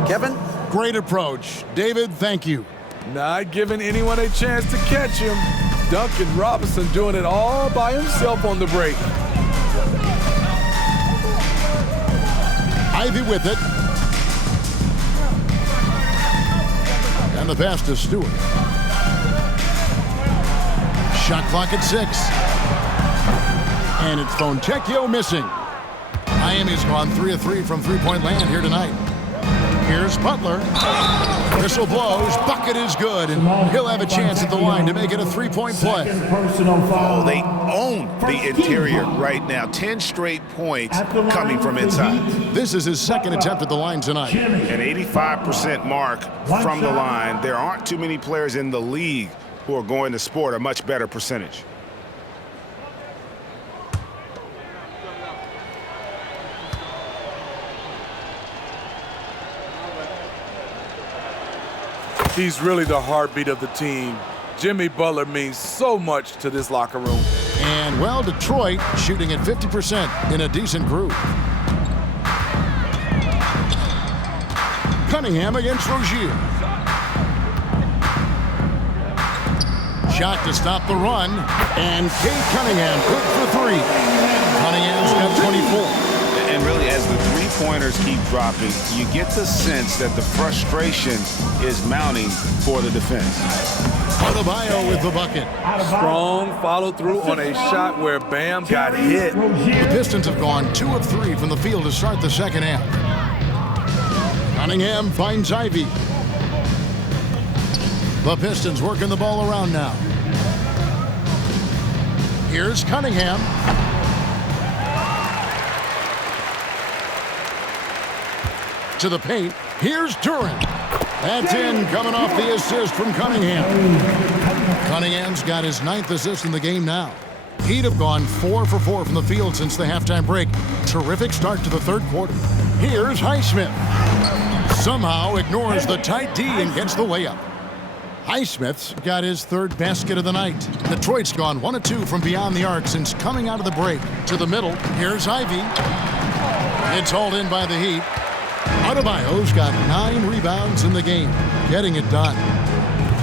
Kevin? Great approach. David, thank you. Not giving anyone a chance to catch him. Duncan Robinson doing it all by himself on the break. Ivy with it. And the pass to Stewart. Shot clock at 6. And it's Fontecchio missing. Miami's gone 3 of 3 from three-point land here tonight. Here's Butler. Whistle blows. Bucket is good. And he'll have a chance at the line to make it a three-point play. Oh, they own the interior right now. 10 straight points coming from inside. This is his second attempt at the line tonight. An 85% mark from the line. There aren't too many players in the league who are going to sport a much better percentage. He's really the heartbeat of the team. Jimmy Butler means so much to this locker room. And, well, Detroit shooting at 50% in a decent group. Cunningham against Rozier. shot to stop the run. And Cade Cunningham good for three. Cunningham's got 24. And really, as the three-pointers keep dropping, you get the sense that the frustration is mounting for the defense. Adebayo with the bucket. Strong follow-through on a shot where Bam got hit. The Pistons have gone 2 of 3 from the field to start the second half. Cunningham finds Ivy. The Pistons working the ball around now. Here's Cunningham. To the paint. Here's Duren. That's in, coming off the assist from Cunningham. Cunningham's got his 9th assist in the game now. He'd have gone 4 for 4 from the field since the halftime break. Terrific start to the third quarter. Here's Highsmith. Somehow ignores the tight D and gets the layup. Highsmith's got his 3rd basket of the night. Detroit's gone 1 of 2 from beyond the arc since coming out of the break. To the middle. Here's Ivy. It's hauled in by the Heat. Adebayo's got 9 rebounds in the game, getting it done.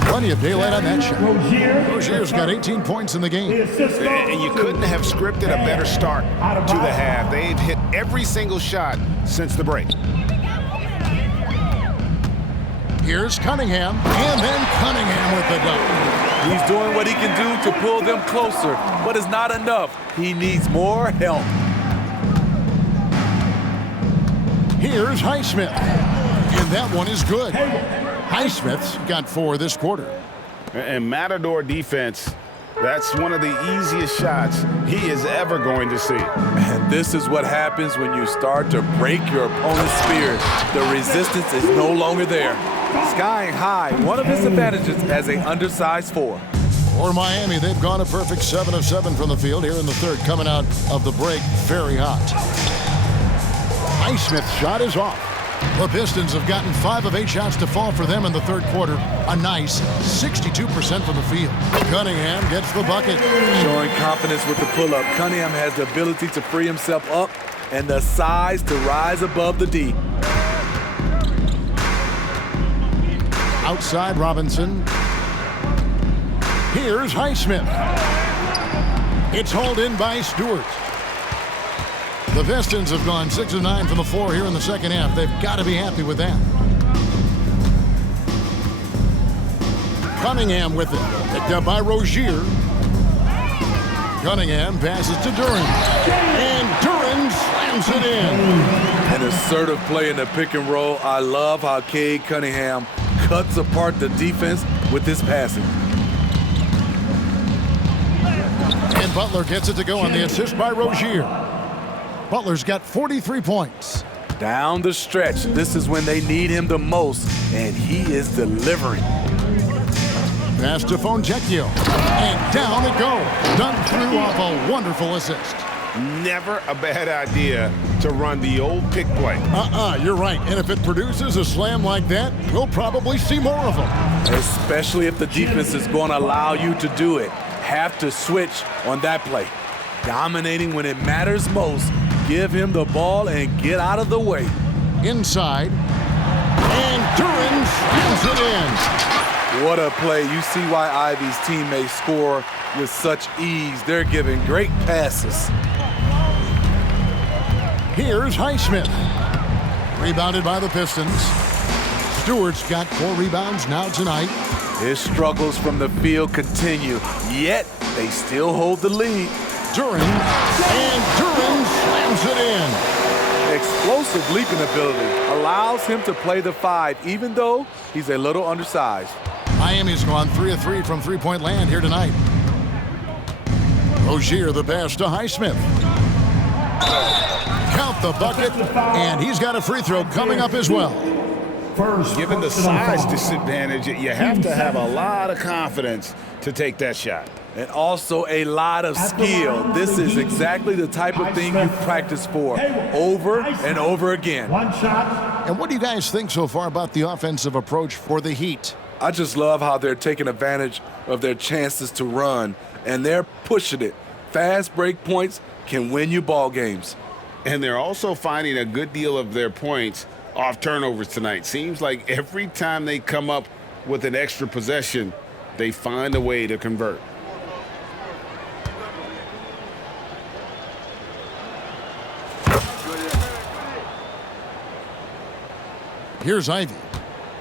Plenty of daylight on that shot. Rozier's got 18 points in the game. And you couldn't have scripted a better start to the half. They've hit every single shot since the break. Here's Cunningham, and then Cunningham with the dunk. He's doing what he can do to pull them closer, but it's not enough. He needs more help. Here's Highsmith, and that one is good. Highsmith's got 4 this quarter. And Matador defense, that's one of the easiest shots he is ever going to see. And this is what happens when you start to break your opponent's spirit. The resistance is no longer there. Skying high, one of his advantages as an undersized 4. For Miami, they've gone a perfect 7 of 7 from the field here in the third, coming out of the break very hot. Highsmith's shot is off. The Pistons have gotten 5 of 8 shots to fall for them in the third quarter. A nice 62% from the field. Cunningham gets the bucket. Showing confidence with the pull-up. Cunningham has the ability to free himself up and the size to rise above the D. Outside Robinson. Here's Highsmith. It's hauled in by Stewart. The Pistons have gone 6 of 9 from the floor here in the second half. They've got to be happy with that. Cunningham with it. Picked up by Rozier. Cunningham passes to Duren. And Duren slams it in. An assertive play in the pick and roll. I love how Cade Cunningham cuts apart the defense with his passing. And Butler gets it to go on the assist by Rozier. Butler's got 43 points. Down the stretch, this is when they need him the most, and he is delivering. Pass to Fontecchio. And down it goes. Dunked through off a wonderful assist. Never a bad idea to run the old pick play. You're right. And if it produces a slam like that, we'll probably see more of them. Especially if the defense is going to allow you to do it. Have to switch on that play. Dominating when it matters most. Give him the ball and get out of the way. Inside. And Duren slams it in. What a play. You see why Ivy's teammates score with such ease. They're giving great passes. Here's Highsmith. Rebounded by the Pistons. Stewart's got 4 rebounds now tonight. His struggles from the field continue, yet they still hold the lead. Duren, and Duren slams it in. Explosive leaping ability allows him to play the 5, even though he's a little undersized. Miami's gone 3 of 3 from three-point land here tonight. Rozier the pass to Highsmith. Count the bucket, and he's got a free throw coming up as well. Given the size disadvantage, you have to have a lot of confidence to take that shot. And also a lot of skill. This is exactly the type of thing you practice for over and over again. And what do you guys think so far about the offensive approach for the Heat? I just love how they're taking advantage of their chances to run, and they're pushing it. Fast break points can win you ball games. And they're also finding a good deal of their points off turnovers tonight. Seems like every time they come up with an extra possession, they find a way to convert. Here's Ivy.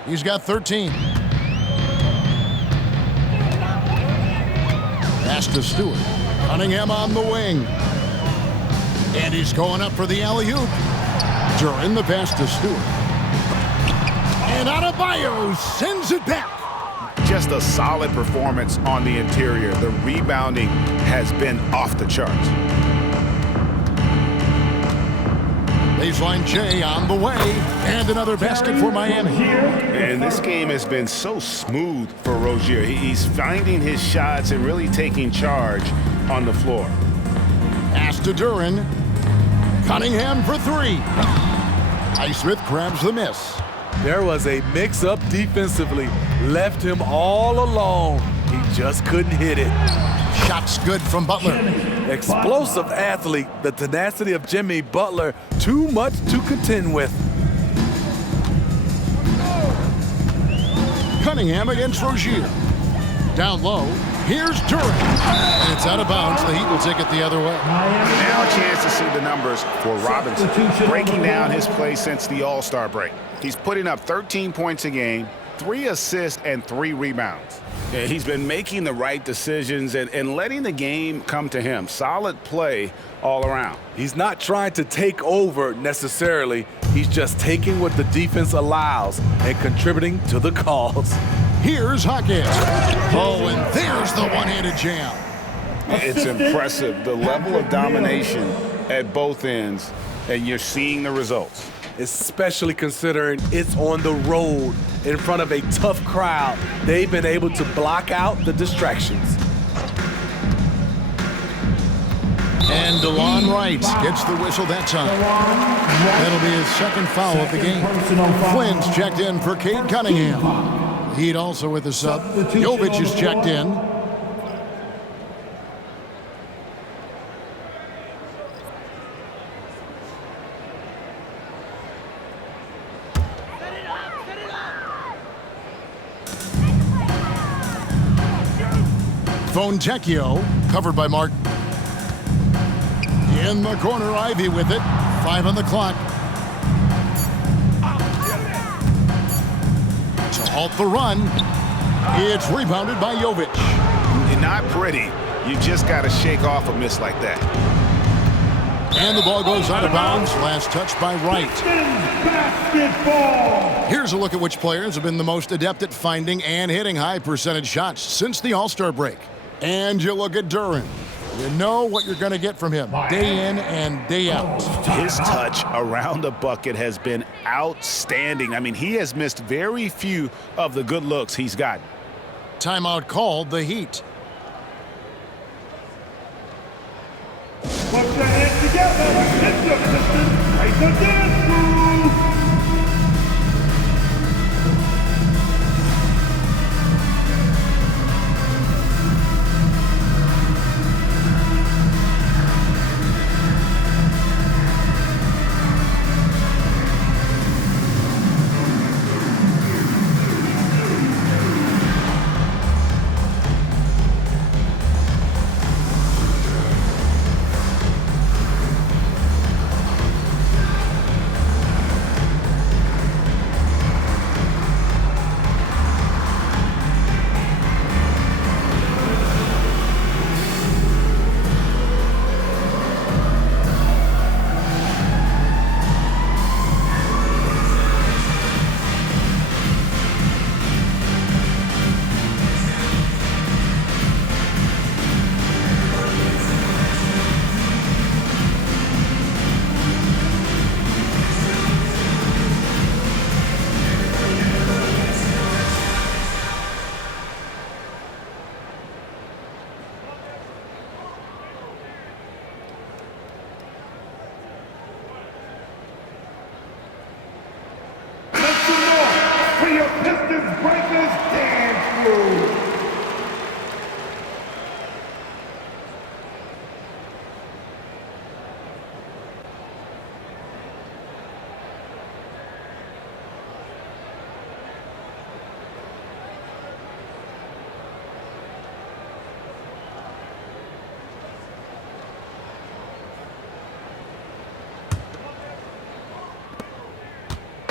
He's got 13. Pass to Stewart. Cunningham on the wing. And he's going up for the alley-oop. Duren the pass to Stewart. And Adebayo sends it back. Just a solid performance on the interior. The rebounding has been off the charts. Baseline J on the way. And another basket for Miami. And this game has been so smooth for Rozier. He's finding his shots and really taking charge on the floor. Pass to Duren. Cunningham for three. Highsmith grabs the miss. There was a mix-up defensively. Left him all alone. He just couldn't hit it. Shots good from Butler. Explosive athlete. The tenacity of Jimmy Butler, too much to contend with. Cunningham against Rozier. Down low. Here's Duren. And it's out of bounds. The Heat will take it the other way. Now a chance to see the numbers for Robinson. Breaking down his play since the All-Star break. He's putting up 13 points a game, 3 assists, and 3 rebounds. Yeah, he's been making the right decisions and letting the game come to him. Solid play all around. He's not trying to take over necessarily. He's just taking what the defense allows and contributing to the cause. Here's Hawkins. Oh, and there's the one-handed jam. It's impressive, the level of domination at both ends, and you're seeing the results. Especially considering it's on the road in front of a tough crowd. They've been able to block out the distractions. And DeLon Wright gets the whistle that time. That'll be his second foul of the game. Flynn's checked in for Cade Cunningham. Heat also with the sub. Jovic is checked in. Fontecchio, covered by Martin. In the corner, Ivy with it. 5 on the clock. To halt the run, it's rebounded by Jovic. Not pretty. You just got to shake off a miss like that. And the ball goes out of bounds. Last touch by Wright. Here's a look at which players have been the most adept at finding and hitting high percentage shots since the All-Star break. And you look at Duren. You know what you're going to get from him day in and day out. His touch around the bucket has been outstanding. I mean, he has missed very few of the good looks he's gotten. Timeout called, the Heat. Put your hands together. Hit the Pistons. Make the dance move. For your Pistons Breakers dance move.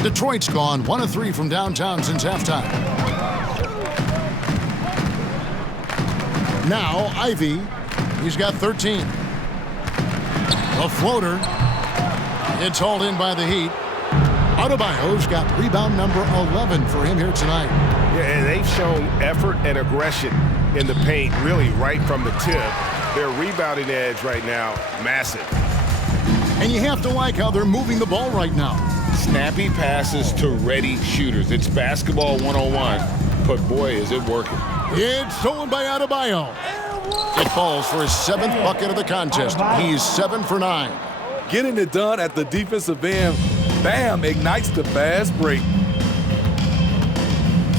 Detroit's gone 1 of 3 from downtown since halftime. Now Ivy, he's got 13. A floater. It's hauled in by the Heat. Adebayo's got rebound number 11 for him here tonight. Yeah, and they've shown effort and aggression in the paint, really right from the tip. Their rebounding edge right now, massive. And you have to like how they're moving the ball right now. Snappy passes to ready shooters. It's basketball 101, but boy, is it working. It's stolen by Adebayo. It falls for his 7th bucket of the contest. He's 7 for 9. Getting it done at the defensive end, bam, ignites the fast break.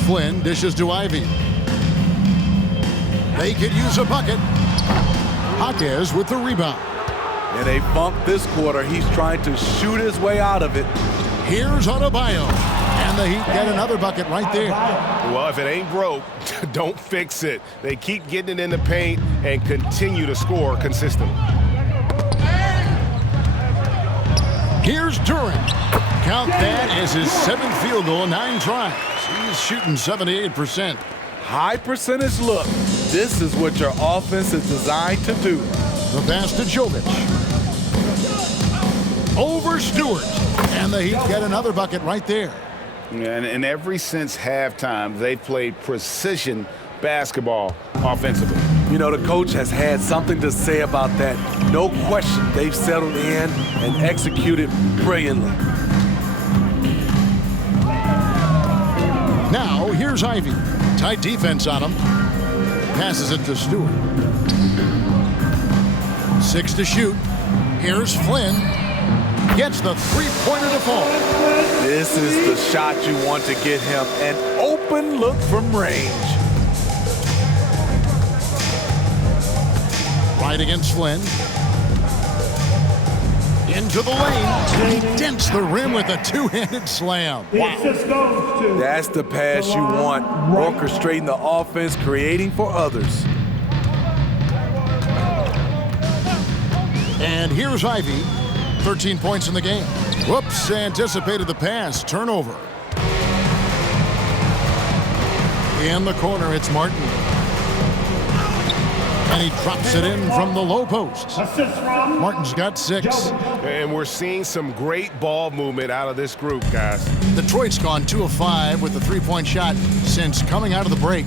Flynn dishes to Ivy. They could use a bucket. Jaquez with the rebound. In a funk this quarter, he's trying to shoot his way out of it. Here's Adebayo. And the Heat get another bucket right there. Well, if it ain't broke, don't fix it. They keep getting it in the paint and continue to score consistently. Here's Duren. Count that as his 7th field goal, 9 tries. He's shooting 78%. High percentage look. This is what your offense is designed to do. The pass to Jovic. Over Stewart. And the Heat get another bucket right there. And ever since halftime, they've played precision basketball offensively. You know, the coach has had something to say about that. No question, they've settled in and executed brilliantly. Now, here's Ivy. Tight defense on him. Passes it to Stewart. 6 to shoot. Here's Flynn. Gets the three-pointer to fall. This is the shot you want to get him. An open look from range. Right against Flynn. Into the lane. He dents the rim with a two-handed slam. Wow. That's the pass you want. Orchestrating the offense, creating for others. And here's Ivy. 13 points in the game. Whoops, anticipated the pass. Turnover. In the corner, it's Martin. And he drops it in from the low post. Martin's got 6. And we're seeing some great ball movement out of this group, guys. Detroit's gone 2 of 5 with the three-point shot since coming out of the break.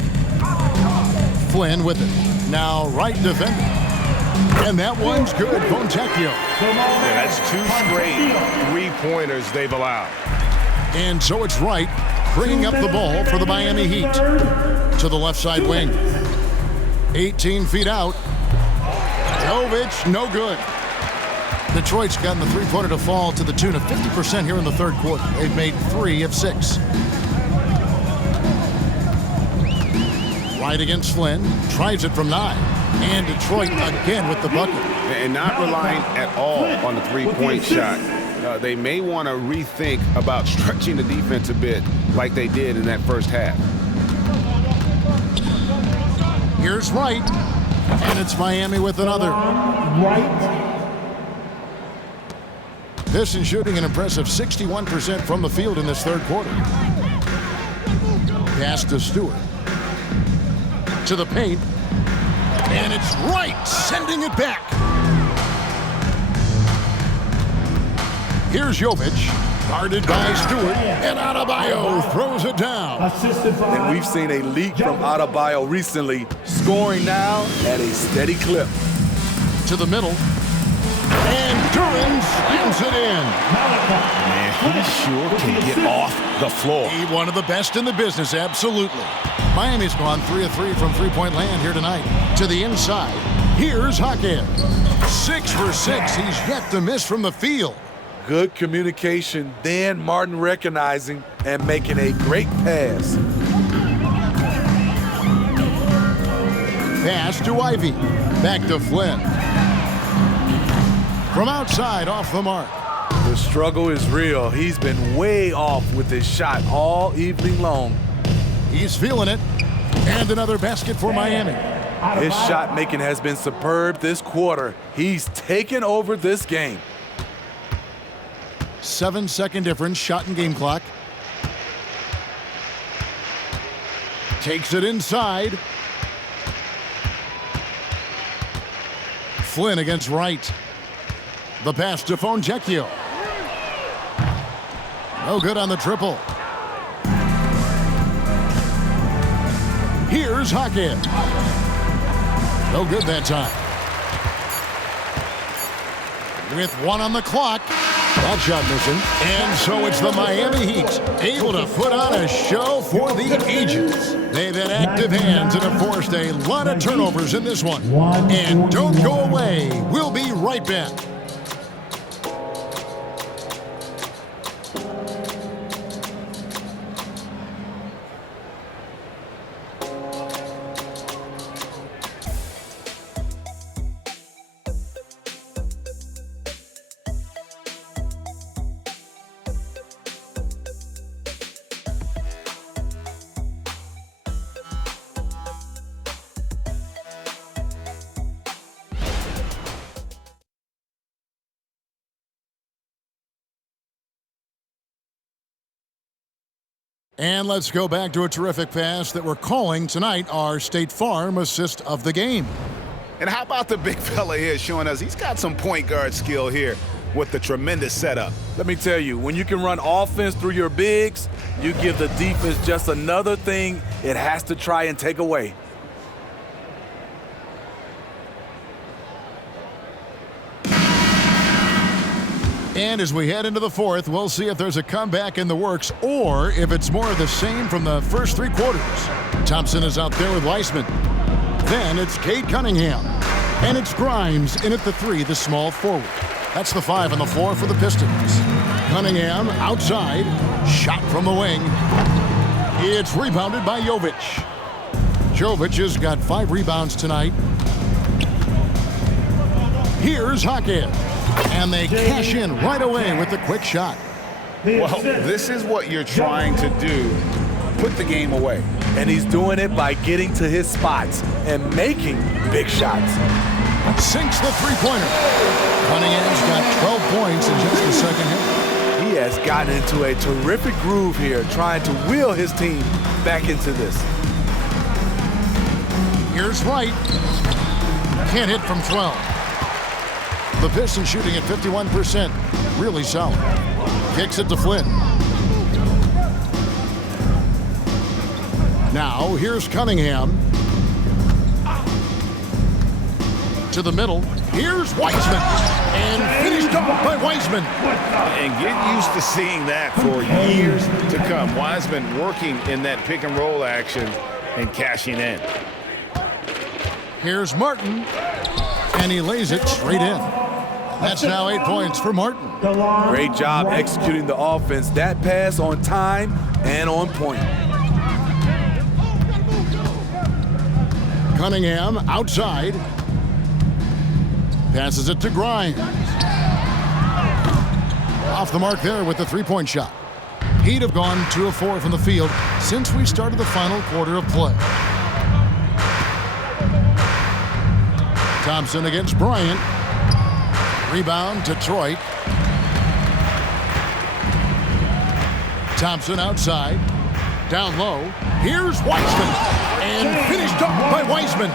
Flynn with it. Now right defender. And that one's good. Fontecchio. Yeah, that's 2 straight three-pointers they've allowed. And so it's Wright bringing up the ball for the Miami Heat to the left side wing. 18 feet out. Jovic, no good. Detroit's gotten the three-pointer to fall to the tune of 50% here in the third quarter. They've made 3 of 6. Right against Flynn. Tries it from 9. And Detroit again with the bucket. And not relying at all on the three-point shot. They may want to rethink about stretching the defense a bit like they did in that first half. Here's Wright. And it's Miami with another. Pistons shooting an impressive 61% from the field in this third quarter. Pass to Stewart. To the paint. And it's Wright sending it back. Here's Jovic, guarded by Stewart, and Adebayo throws it down. And we've seen a leak from Adebayo recently, scoring now at a steady clip. To the middle, and Duren slams it in. Man, he sure can get off the floor. He one of the best in the business, absolutely. Miami's gone 3 of 3 from three-point land here tonight. To the inside, here's Jaquez. 6 for 6, he's yet to miss from the field. Good communication, then Martin recognizing and making a great pass. Pass to Ivy. Back to Flynn. From outside, off the mark. The struggle is real. He's been way off with his shot all evening long. He's feeling it. And another basket for Miami. His shot making has been superb this quarter. He's taken over this game. 7-second difference, shot and game clock. Takes it inside. Flynn against Wright. The pass to Foncecchio. No good on the triple. Here's Hackett. No good that time. With 1 on the clock. That shot missing. And so it's the Miami Heat able to put on a show for the ages. They've had active hands and have forced a lot of turnovers in this one. And don't go away. We'll be right back. And let's go back to a terrific pass that we're calling tonight our State Farm assist of the game. And how about the big fella here showing us he's got some point guard skill here with the tremendous setup. Let me tell you, when you can run offense through your bigs, you give the defense just another thing it has to try and take away. And as we head into the fourth, we'll see if there's a comeback in the works or if it's more of the same from the first 3 quarters. Thompson is out there with Weissman. Then it's Cade Cunningham. And it's Grimes in at the 3, the small forward. That's the 5 on the floor for the Pistons. Cunningham outside. Shot from the wing. It's rebounded by Jovic. Jovic has got 5 rebounds tonight. Here's Hackett. And they cash in right away with the quick shot. Well, this is what you're trying to do. Put the game away. And he's doing it by getting to his spots and making big shots. Sinks the three-pointer. Cunningham's got 12 points in just the second half. He has gotten into a terrific groove here, trying to wheel his team back into this. Here's Wright. Can't hit from 12. The Pistons shooting at 51%. Really solid. Kicks it to Flynn. Now, here's Cunningham. To the middle. Here's Weissman. And finished off by Weissman. And get used to seeing that for years to come. Weissman working in that pick and roll action and cashing in. Here's Martin. And he lays it straight in. That's now 8 points for Martin. Great job executing the offense. That pass on time and on point. Cunningham outside. Passes it to Grimes. Off the mark there with the three-point shot. Heat have gone 2 of 4 from the field since we started the final quarter of play. Thompson against Bryant. Rebound to Detroit. Thompson outside. Down low. Here's Weissman. And finished off by Weissman.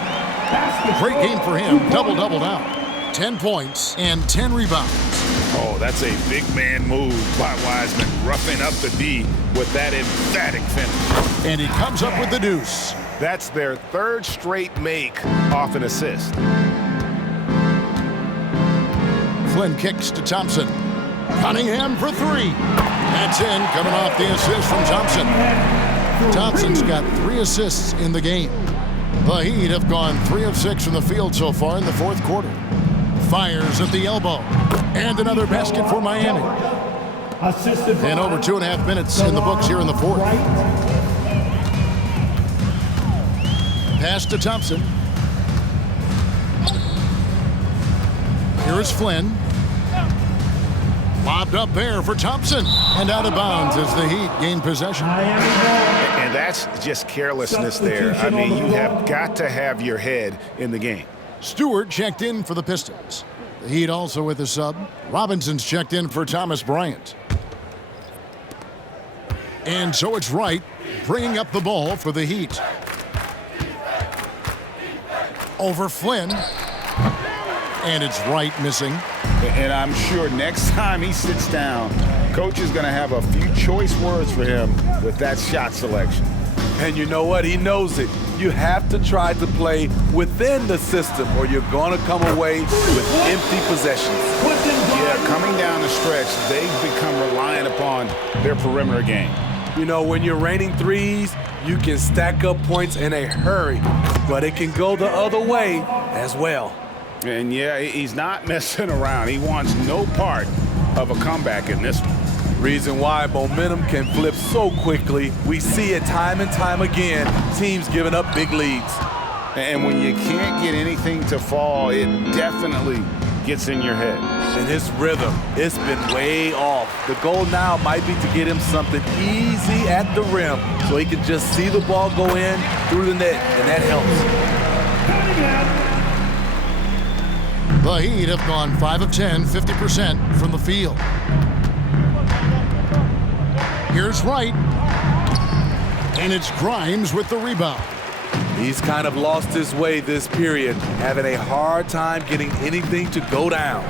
Great game for him. Double-double now. 10 points and 10 rebounds. Oh, that's a big man move by Weissman. Roughing up the D with that emphatic finish. And he comes up with the deuce. That's their 3rd straight make off an assist. Flynn kicks to Thompson. Cunningham for 3. That's in, coming off the assist from Thompson. Thompson's got 3 assists in the game. The Heat have gone 3 of 6 from the field so far in the 4th quarter. Fires at the elbow. And another basket for Miami. And over 2.5 minutes in the books here in the 4th. Pass to Thompson. Here is Flynn. Lobbed up there for Thompson. And out of bounds as the Heat gain possession. And that's just carelessness there. I mean, you have got to have your head in the game. Stewart checked in for the Pistons. The Heat also with a sub. Robinson's checked in for Thomas Bryant. And so it's Wright. bringing up the ball for the Heat. Over Flynn. And it's Wright missing. And I'm sure next time he sits down, coach is going to have a few choice words for him with that shot selection. And you know what? He knows it. You have to try to play within the system or you're going to come away with empty possessions. Yeah, coming down the stretch, they've become reliant upon their perimeter game. You know, when you're raining threes, you can stack up points in a hurry, but it can go the other way as well. And yeah, he's not messing around. He wants no part of a comeback in this one. Reason why momentum can flip so quickly. We see it time and time again, teams giving up big leads. And when you can't get anything to fall, it definitely gets in your head. And his rhythm, it's been way off. The goal now might be to get him something easy at the rim so he can just see the ball go in through the net, and that helps. The Heat have gone 5 of 10, 50% from the field. Here's Wright. And it's Grimes with the rebound. He's kind of lost his way this period, having a hard time getting anything to go down.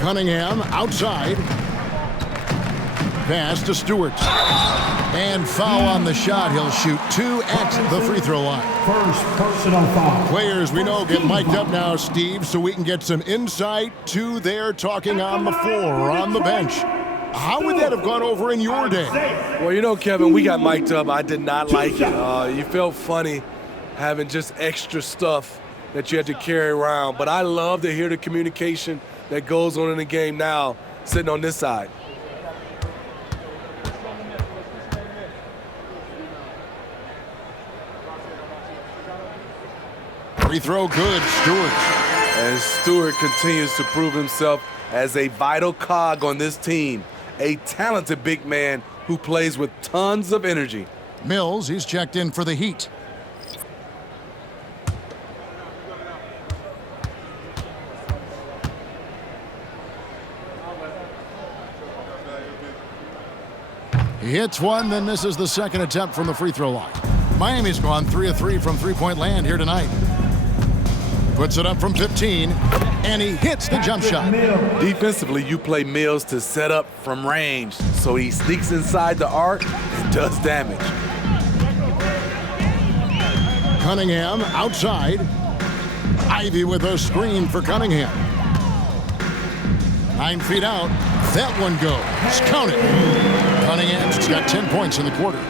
Cunningham outside. Pass to Stewart. And foul on the shot. He'll shoot 2 at the free throw line. First personal foul. Players we know get mic'd up now, Steve, so we can get some insight to their talking on the floor or on the bench. How would that have gone over in your day? Well, you know, Kevin, we got mic'd up. I did not like it. You felt funny having just extra stuff that you had to carry around. But I love to hear the communication that goes on in the game now, sitting on this side. Free throw good, Stewart. And Stewart continues to prove himself as a vital cog on this team. A talented big man who plays with tons of energy. Mills, he's checked in for the Heat. He hits one, then misses the second attempt from the free throw line. Miami's gone 3 of 3 from three-point land here tonight. Puts it up from 15, and he hits the jump shot. Defensively, you play Mills to set up from range, so he sneaks inside the arc and does damage. Cunningham outside. Ivy with a screen for Cunningham. 9 feet out. That one goes. Count it. Cunningham's got 10 points in the quarter.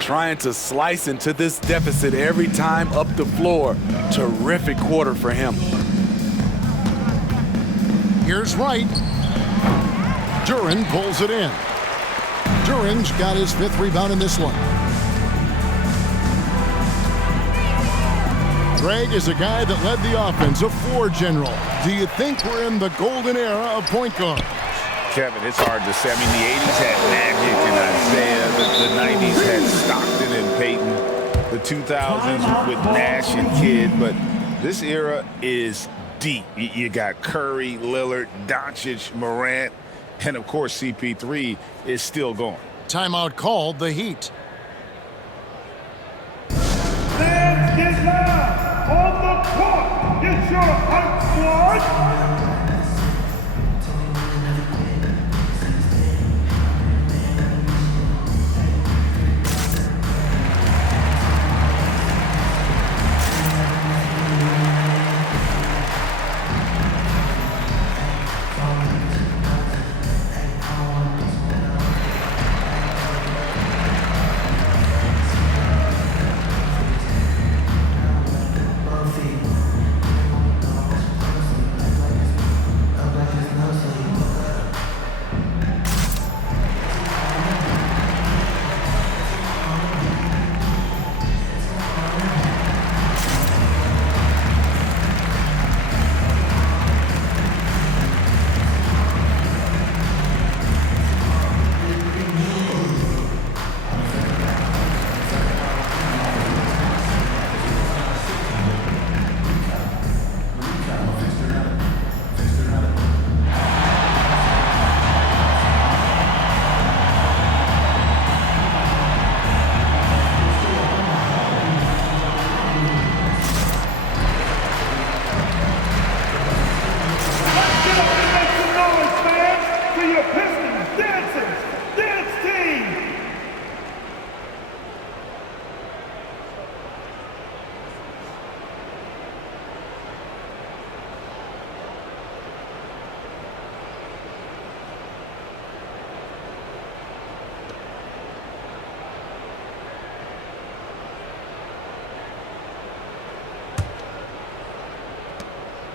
Trying to slice into this deficit every time up the floor. Terrific quarter for him. Here's Wright. Duren pulls it in. Duren's got his 5th rebound in this one. Greg is a guy that led the offense, a floor general. Do you think we're in the golden era of point guard? Kevin, it's hard to say. I mean, the 80s had Magic and Isaiah. The 90s had Stockton and Peyton. The 2000s with Nash and Kidd. But this era is deep. You got Curry, Lillard, Doncic, Morant, and, of course, CP3 is still going. Timeout called, the Heat. Fans, get loud! On the court, it's your hype squad!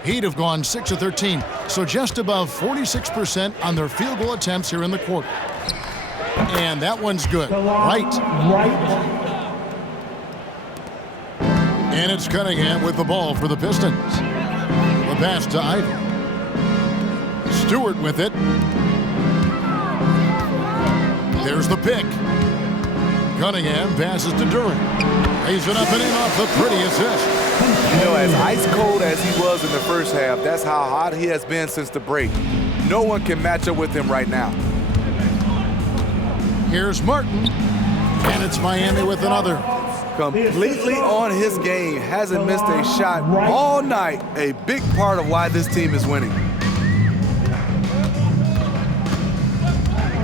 Heat have gone 6 of 13, so just above 46% on their field goal attempts here in the quarter. And that one's good. Right. And it's Cunningham with the ball for the Pistons. The pass to Ivy. Stewart with it. There's the pick. Cunningham passes to Duren. Lays it up and in off the pretty assist. You know, as ice cold as he was in the first half, that's how hot he has been since the break. No one can match up with him right now. Here's Martin. And it's Miami with another. Completely on his game. Hasn't missed a shot all night. A big part of why this team is winning.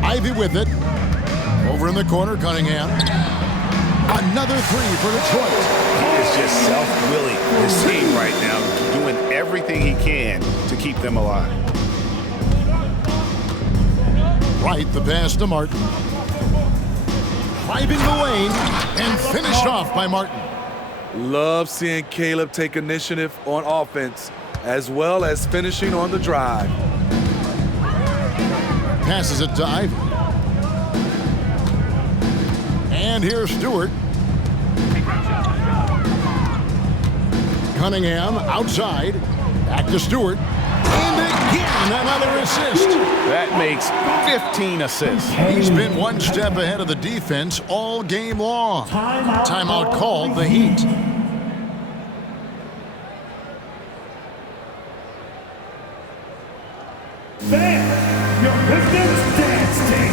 Ivy with it. Over in the corner, Cunningham. Another three for Detroit. He is just self-willing, this team right now, doing everything he can to keep them alive. Right, the pass to Martin. Driving the lane and finished off by Martin. Love seeing Caleb take initiative on offense as well as finishing on the drive. Passes it to Ivy. And here's Stewart. Cunningham outside. Back to Stewart. And again, another assist. That makes 15 assists. He's been one step ahead of the defense all game long. Timeout called the Heat. Fans, your Pistons dance team.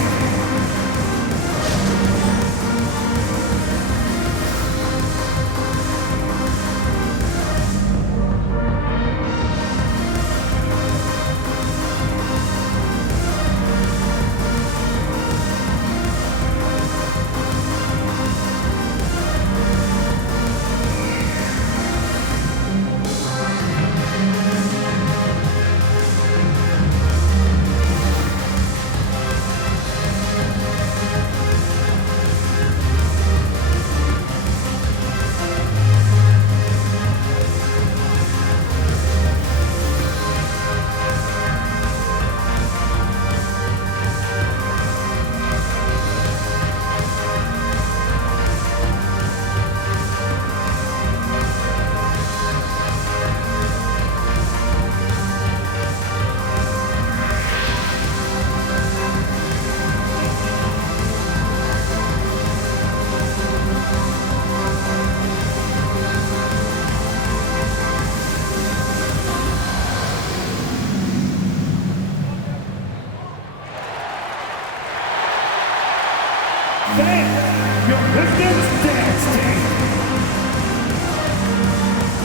Fans, your Pistons dance team.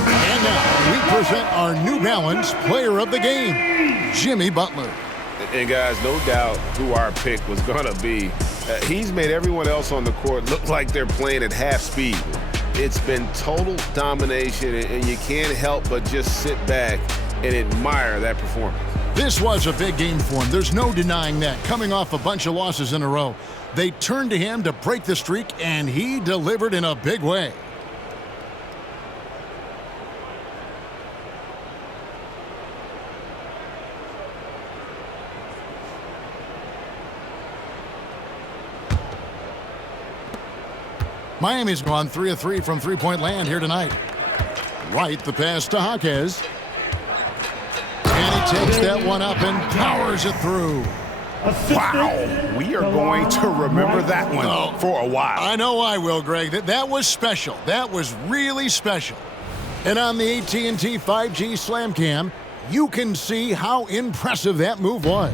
And now we present our New Balance Player of the Game, Jimmy Butler. And guys, no doubt who our pick was going to be. He's made everyone else on the court look like they're playing at half speed. It's been total domination, and you can't help but just sit back and admire that performance. This was a big game for him. There's no denying that. Coming off a bunch of losses in a row, they turned to him to break the streak, and he delivered in a big way. Miami's gone 3 of 3 from three-point land here tonight. Right, the pass to Jaquez. And he takes that one up and powers it through. Wow, we are going to remember that one for a while. I know I will, Greg. That was special. That was really special. And on the AT&T 5G Slam Cam, you can see how impressive that move was.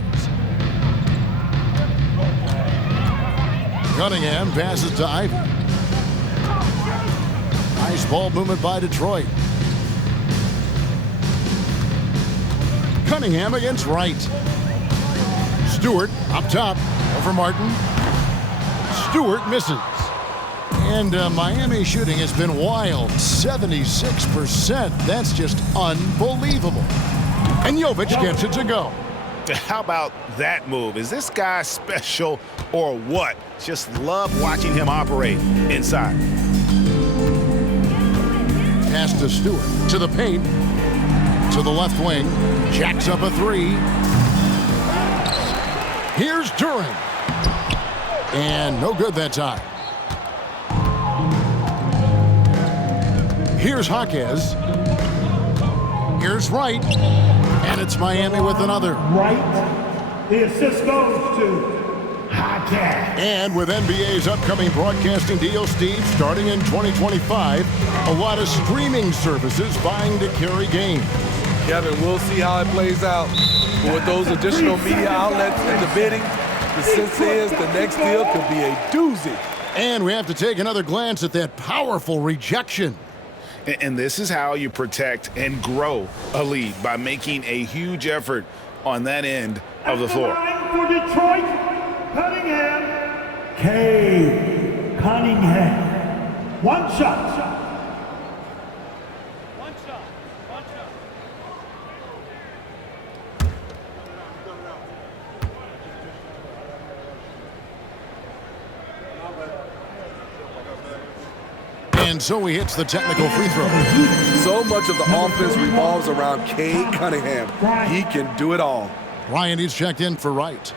Cunningham passes to Ivy. Nice ball movement by Detroit. Cunningham against Wright. Stewart up top over Martin. Stewart misses. And Miami shooting has been wild. 76%. That's just unbelievable. And Jovic gets it to go. How about that move? Is this guy special or what? Just love watching him operate inside. Pass to Stewart. To the paint. To to the left wing. Jacks up a three. Here's Duren. And no good that time. Here's Jaquez. Here's Wright. And it's Miami with another. Right. The assist goes to Jaquez. And with NBA's upcoming broadcasting deal, Steve, starting in 2025, a lot of streaming services vying to carry games. Kevin, we'll see how it plays out. But with those additional media outlets in the bidding, the sense is the next deal could be a doozy. And we have to take another glance at that powerful rejection. And this is how you protect and grow a lead, by making a huge effort on that end of the floor. For Detroit, Cunningham. K. Cunningham. One shot. And so he hits the technical free throw. So much of the offense revolves around Cade Cunningham. He can do it all. Ryan is checked in for Wright.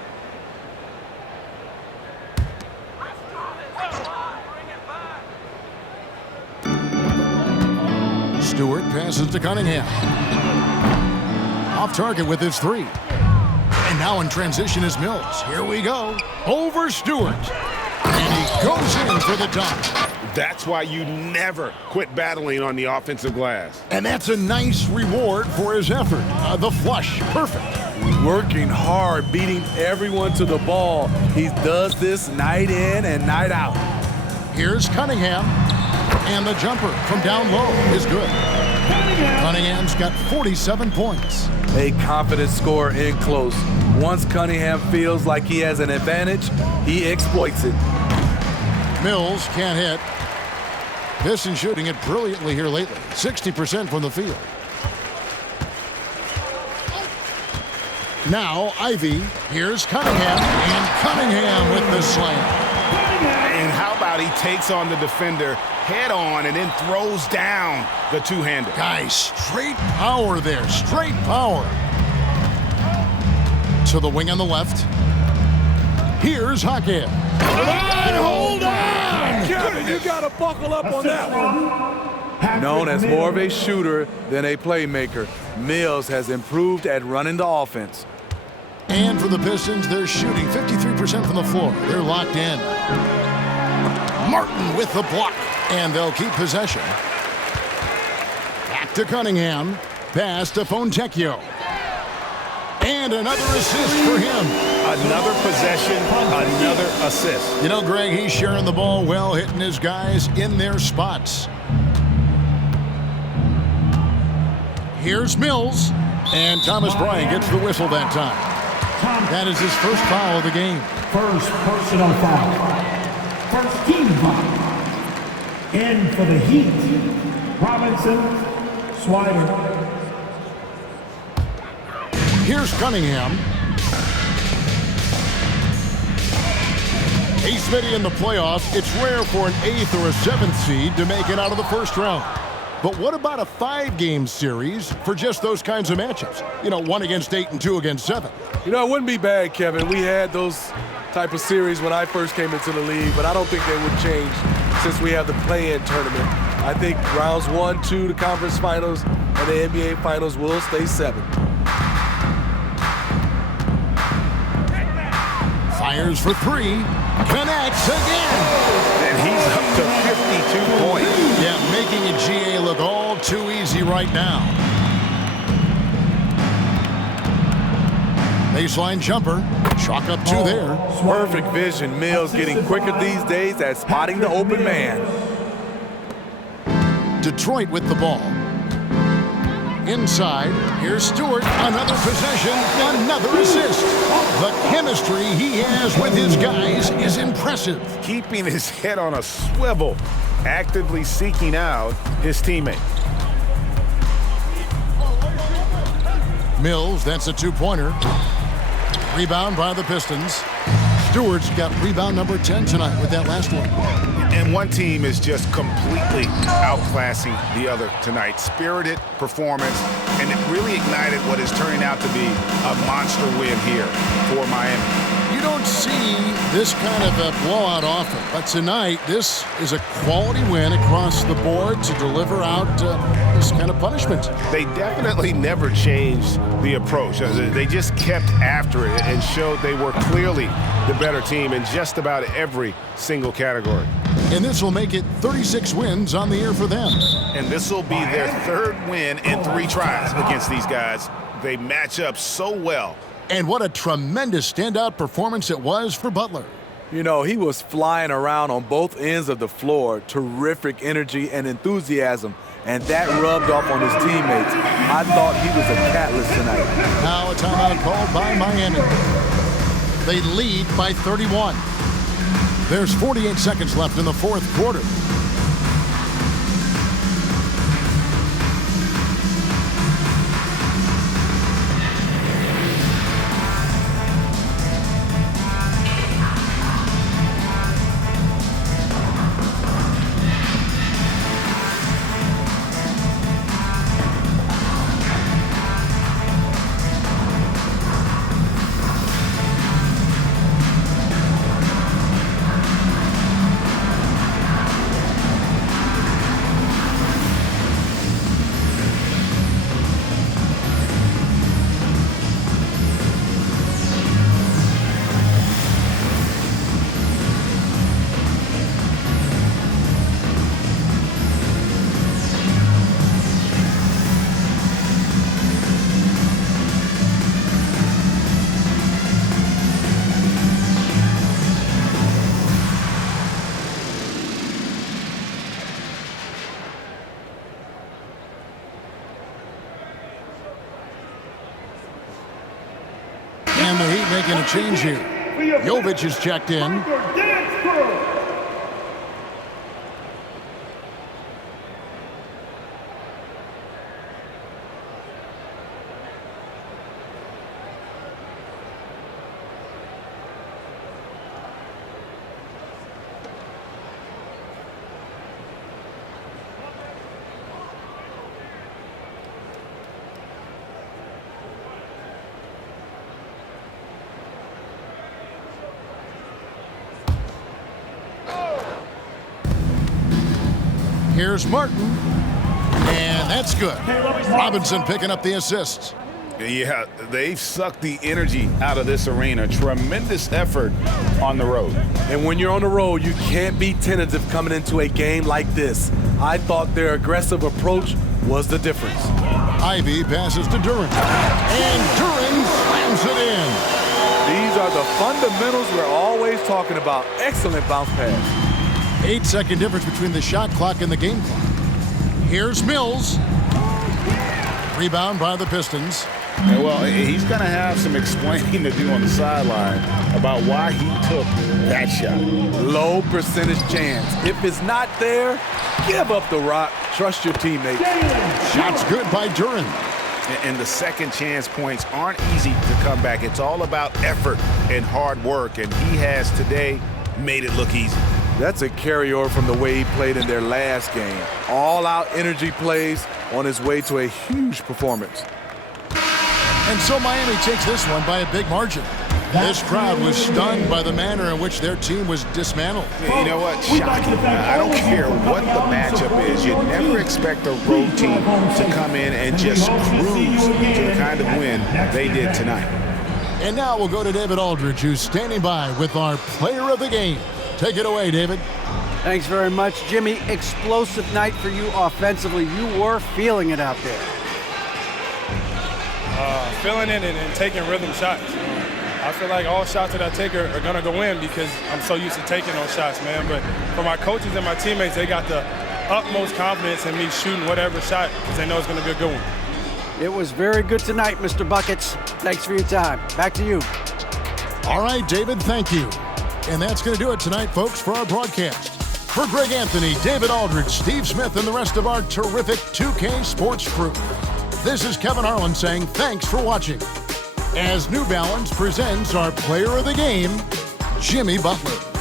Stewart passes to Cunningham. Off target with his three. And now in transition is Mills. Here we go. Over Stewart. And he goes in for the dunk. That's why you never quit battling on the offensive glass. And that's a nice reward for his effort. The flush, perfect. Working hard, beating everyone to the ball. He does this night in and night out. Here's Cunningham. And the jumper from down low is good. Cunningham's got 47 points. A confident scorer in close. Once Cunningham feels like he has an advantage, he exploits it. Mills can't hit. Pistons shooting it brilliantly here lately. 60% from the field. Now Ivy. Here's Cunningham. And Cunningham with the slam. And how about he takes on the defender head on and then throws down the two-hander. Guys, straight power there. Straight power. To the wing on the left. Here's Jaquez. Hold on! Kevin, you got to buckle up on that one. Known as more of a shooter than a playmaker, Mills has improved at running the offense. And for the Pistons, they're shooting 53% from the floor. They're locked in. Martin with the block, and they'll keep possession. Back to Cunningham. Pass to Fontecchio. And another assist for him. Another possession, another assist. You know, Greg, he's sharing the ball well, hitting his guys in their spots. Here's Mills. And Thomas Bryant gets the whistle that time. That is his first foul of the game. First personal foul. First team foul. In for the Heat. Robinson, Swider. Here's Cunningham. Hey, Smitty, in the playoffs, it's rare for an 8th or a 7th seed to make it out of the first round. But what about a 5-game series for just those kinds of matchups? You know, 1 against 8 and 2 against 7. You know, it wouldn't be bad, Kevin. We had those type of series when I first came into the league, but I don't think they would change since we have the play-in tournament. I think rounds 1, 2, the conference finals, and the NBA finals will stay 7. Fires for 3, connects again. And he's up to 52 points. Yeah, making a GA look all too easy right now. Baseline jumper, chalk up 2 there. Perfect vision. Mills getting quicker these days at spotting the open man. Detroit with the ball. Inside, here's Stewart, another possession, another assist. The chemistry he has with his guys is impressive. Keeping his head on a swivel, actively seeking out his teammate. Mills, that's a 2-pointer. Rebound by the Pistons. Stewart's got rebound number 10 tonight with that last one. And one team is just completely outclassing the other tonight. Spirited performance, and it really ignited what is turning out to be a monster win here for Miami. You don't see this kind of a blowout often, but tonight this is a quality win across the board to deliver out this kind of punishment. They definitely never changed the approach. They just kept after it and showed they were clearly the better team in just about every single category. And this will make it 36 wins on the year for them. And this will be their third win in 3 tries against these guys. They match up so well. And what a tremendous standout performance it was for Butler. You know, he was flying around on both ends of the floor. Terrific energy and enthusiasm. And that rubbed off on his teammates. I thought he was a catalyst tonight. Now a timeout called by Miami. They lead by 31. There's 48 seconds left in the fourth quarter. And the Heat making a change here. Jovic is checked in. Here's Martin, and that's good. Robinson picking up the assist. Yeah, they've sucked the energy out of this arena. Tremendous effort on the road. And when you're on the road, you can't be tentative coming into a game like this. I thought their aggressive approach was the difference. Ivy passes to Duren, and Duren slams it in. These are the fundamentals we're always talking about. Excellent bounce pass. 8-second difference between the shot clock and the game clock. Here's Mills. Rebound by the Pistons. Well, he's going to have some explaining to do on the sideline about why he took that shot. Low percentage chance. If it's not there, give up the rock. Trust your teammates. Shot's good by Duren. And the second chance points aren't easy to come back. It's all about effort and hard work, and he has today made it look easy. That's a carryover from the way he played in their last game. All-out energy plays on his way to a huge performance. And so Miami takes this one by a big margin. This crowd was stunned by the manner in which their team was dismantled. You know what? Shocking. I don't care what the matchup is. You never expect a road team to come in and just cruise to the kind of win they did tonight. And now we'll go to David Aldridge, who's standing by with our player of the game. Take it away, David. Thanks very much, Jimmy. Explosive night for you offensively. You were feeling it out there. Feeling it and taking rhythm shots. I feel like all shots that I take are going to go in because I'm so used to taking those shots, man. But for my coaches and my teammates, they got the utmost confidence in me shooting whatever shot because they know it's going to be a good one. It was very good tonight, Mr. Buckets. Thanks for your time. Back to you. All right, David, thank you. And that's going to do it tonight, folks, for our broadcast. For Greg Anthony, David Aldridge, Steve Smith, and the rest of our terrific 2K Sports crew, this is Kevin Harlan saying thanks for watching. As New Balance presents our player of the game, Jimmy Butler.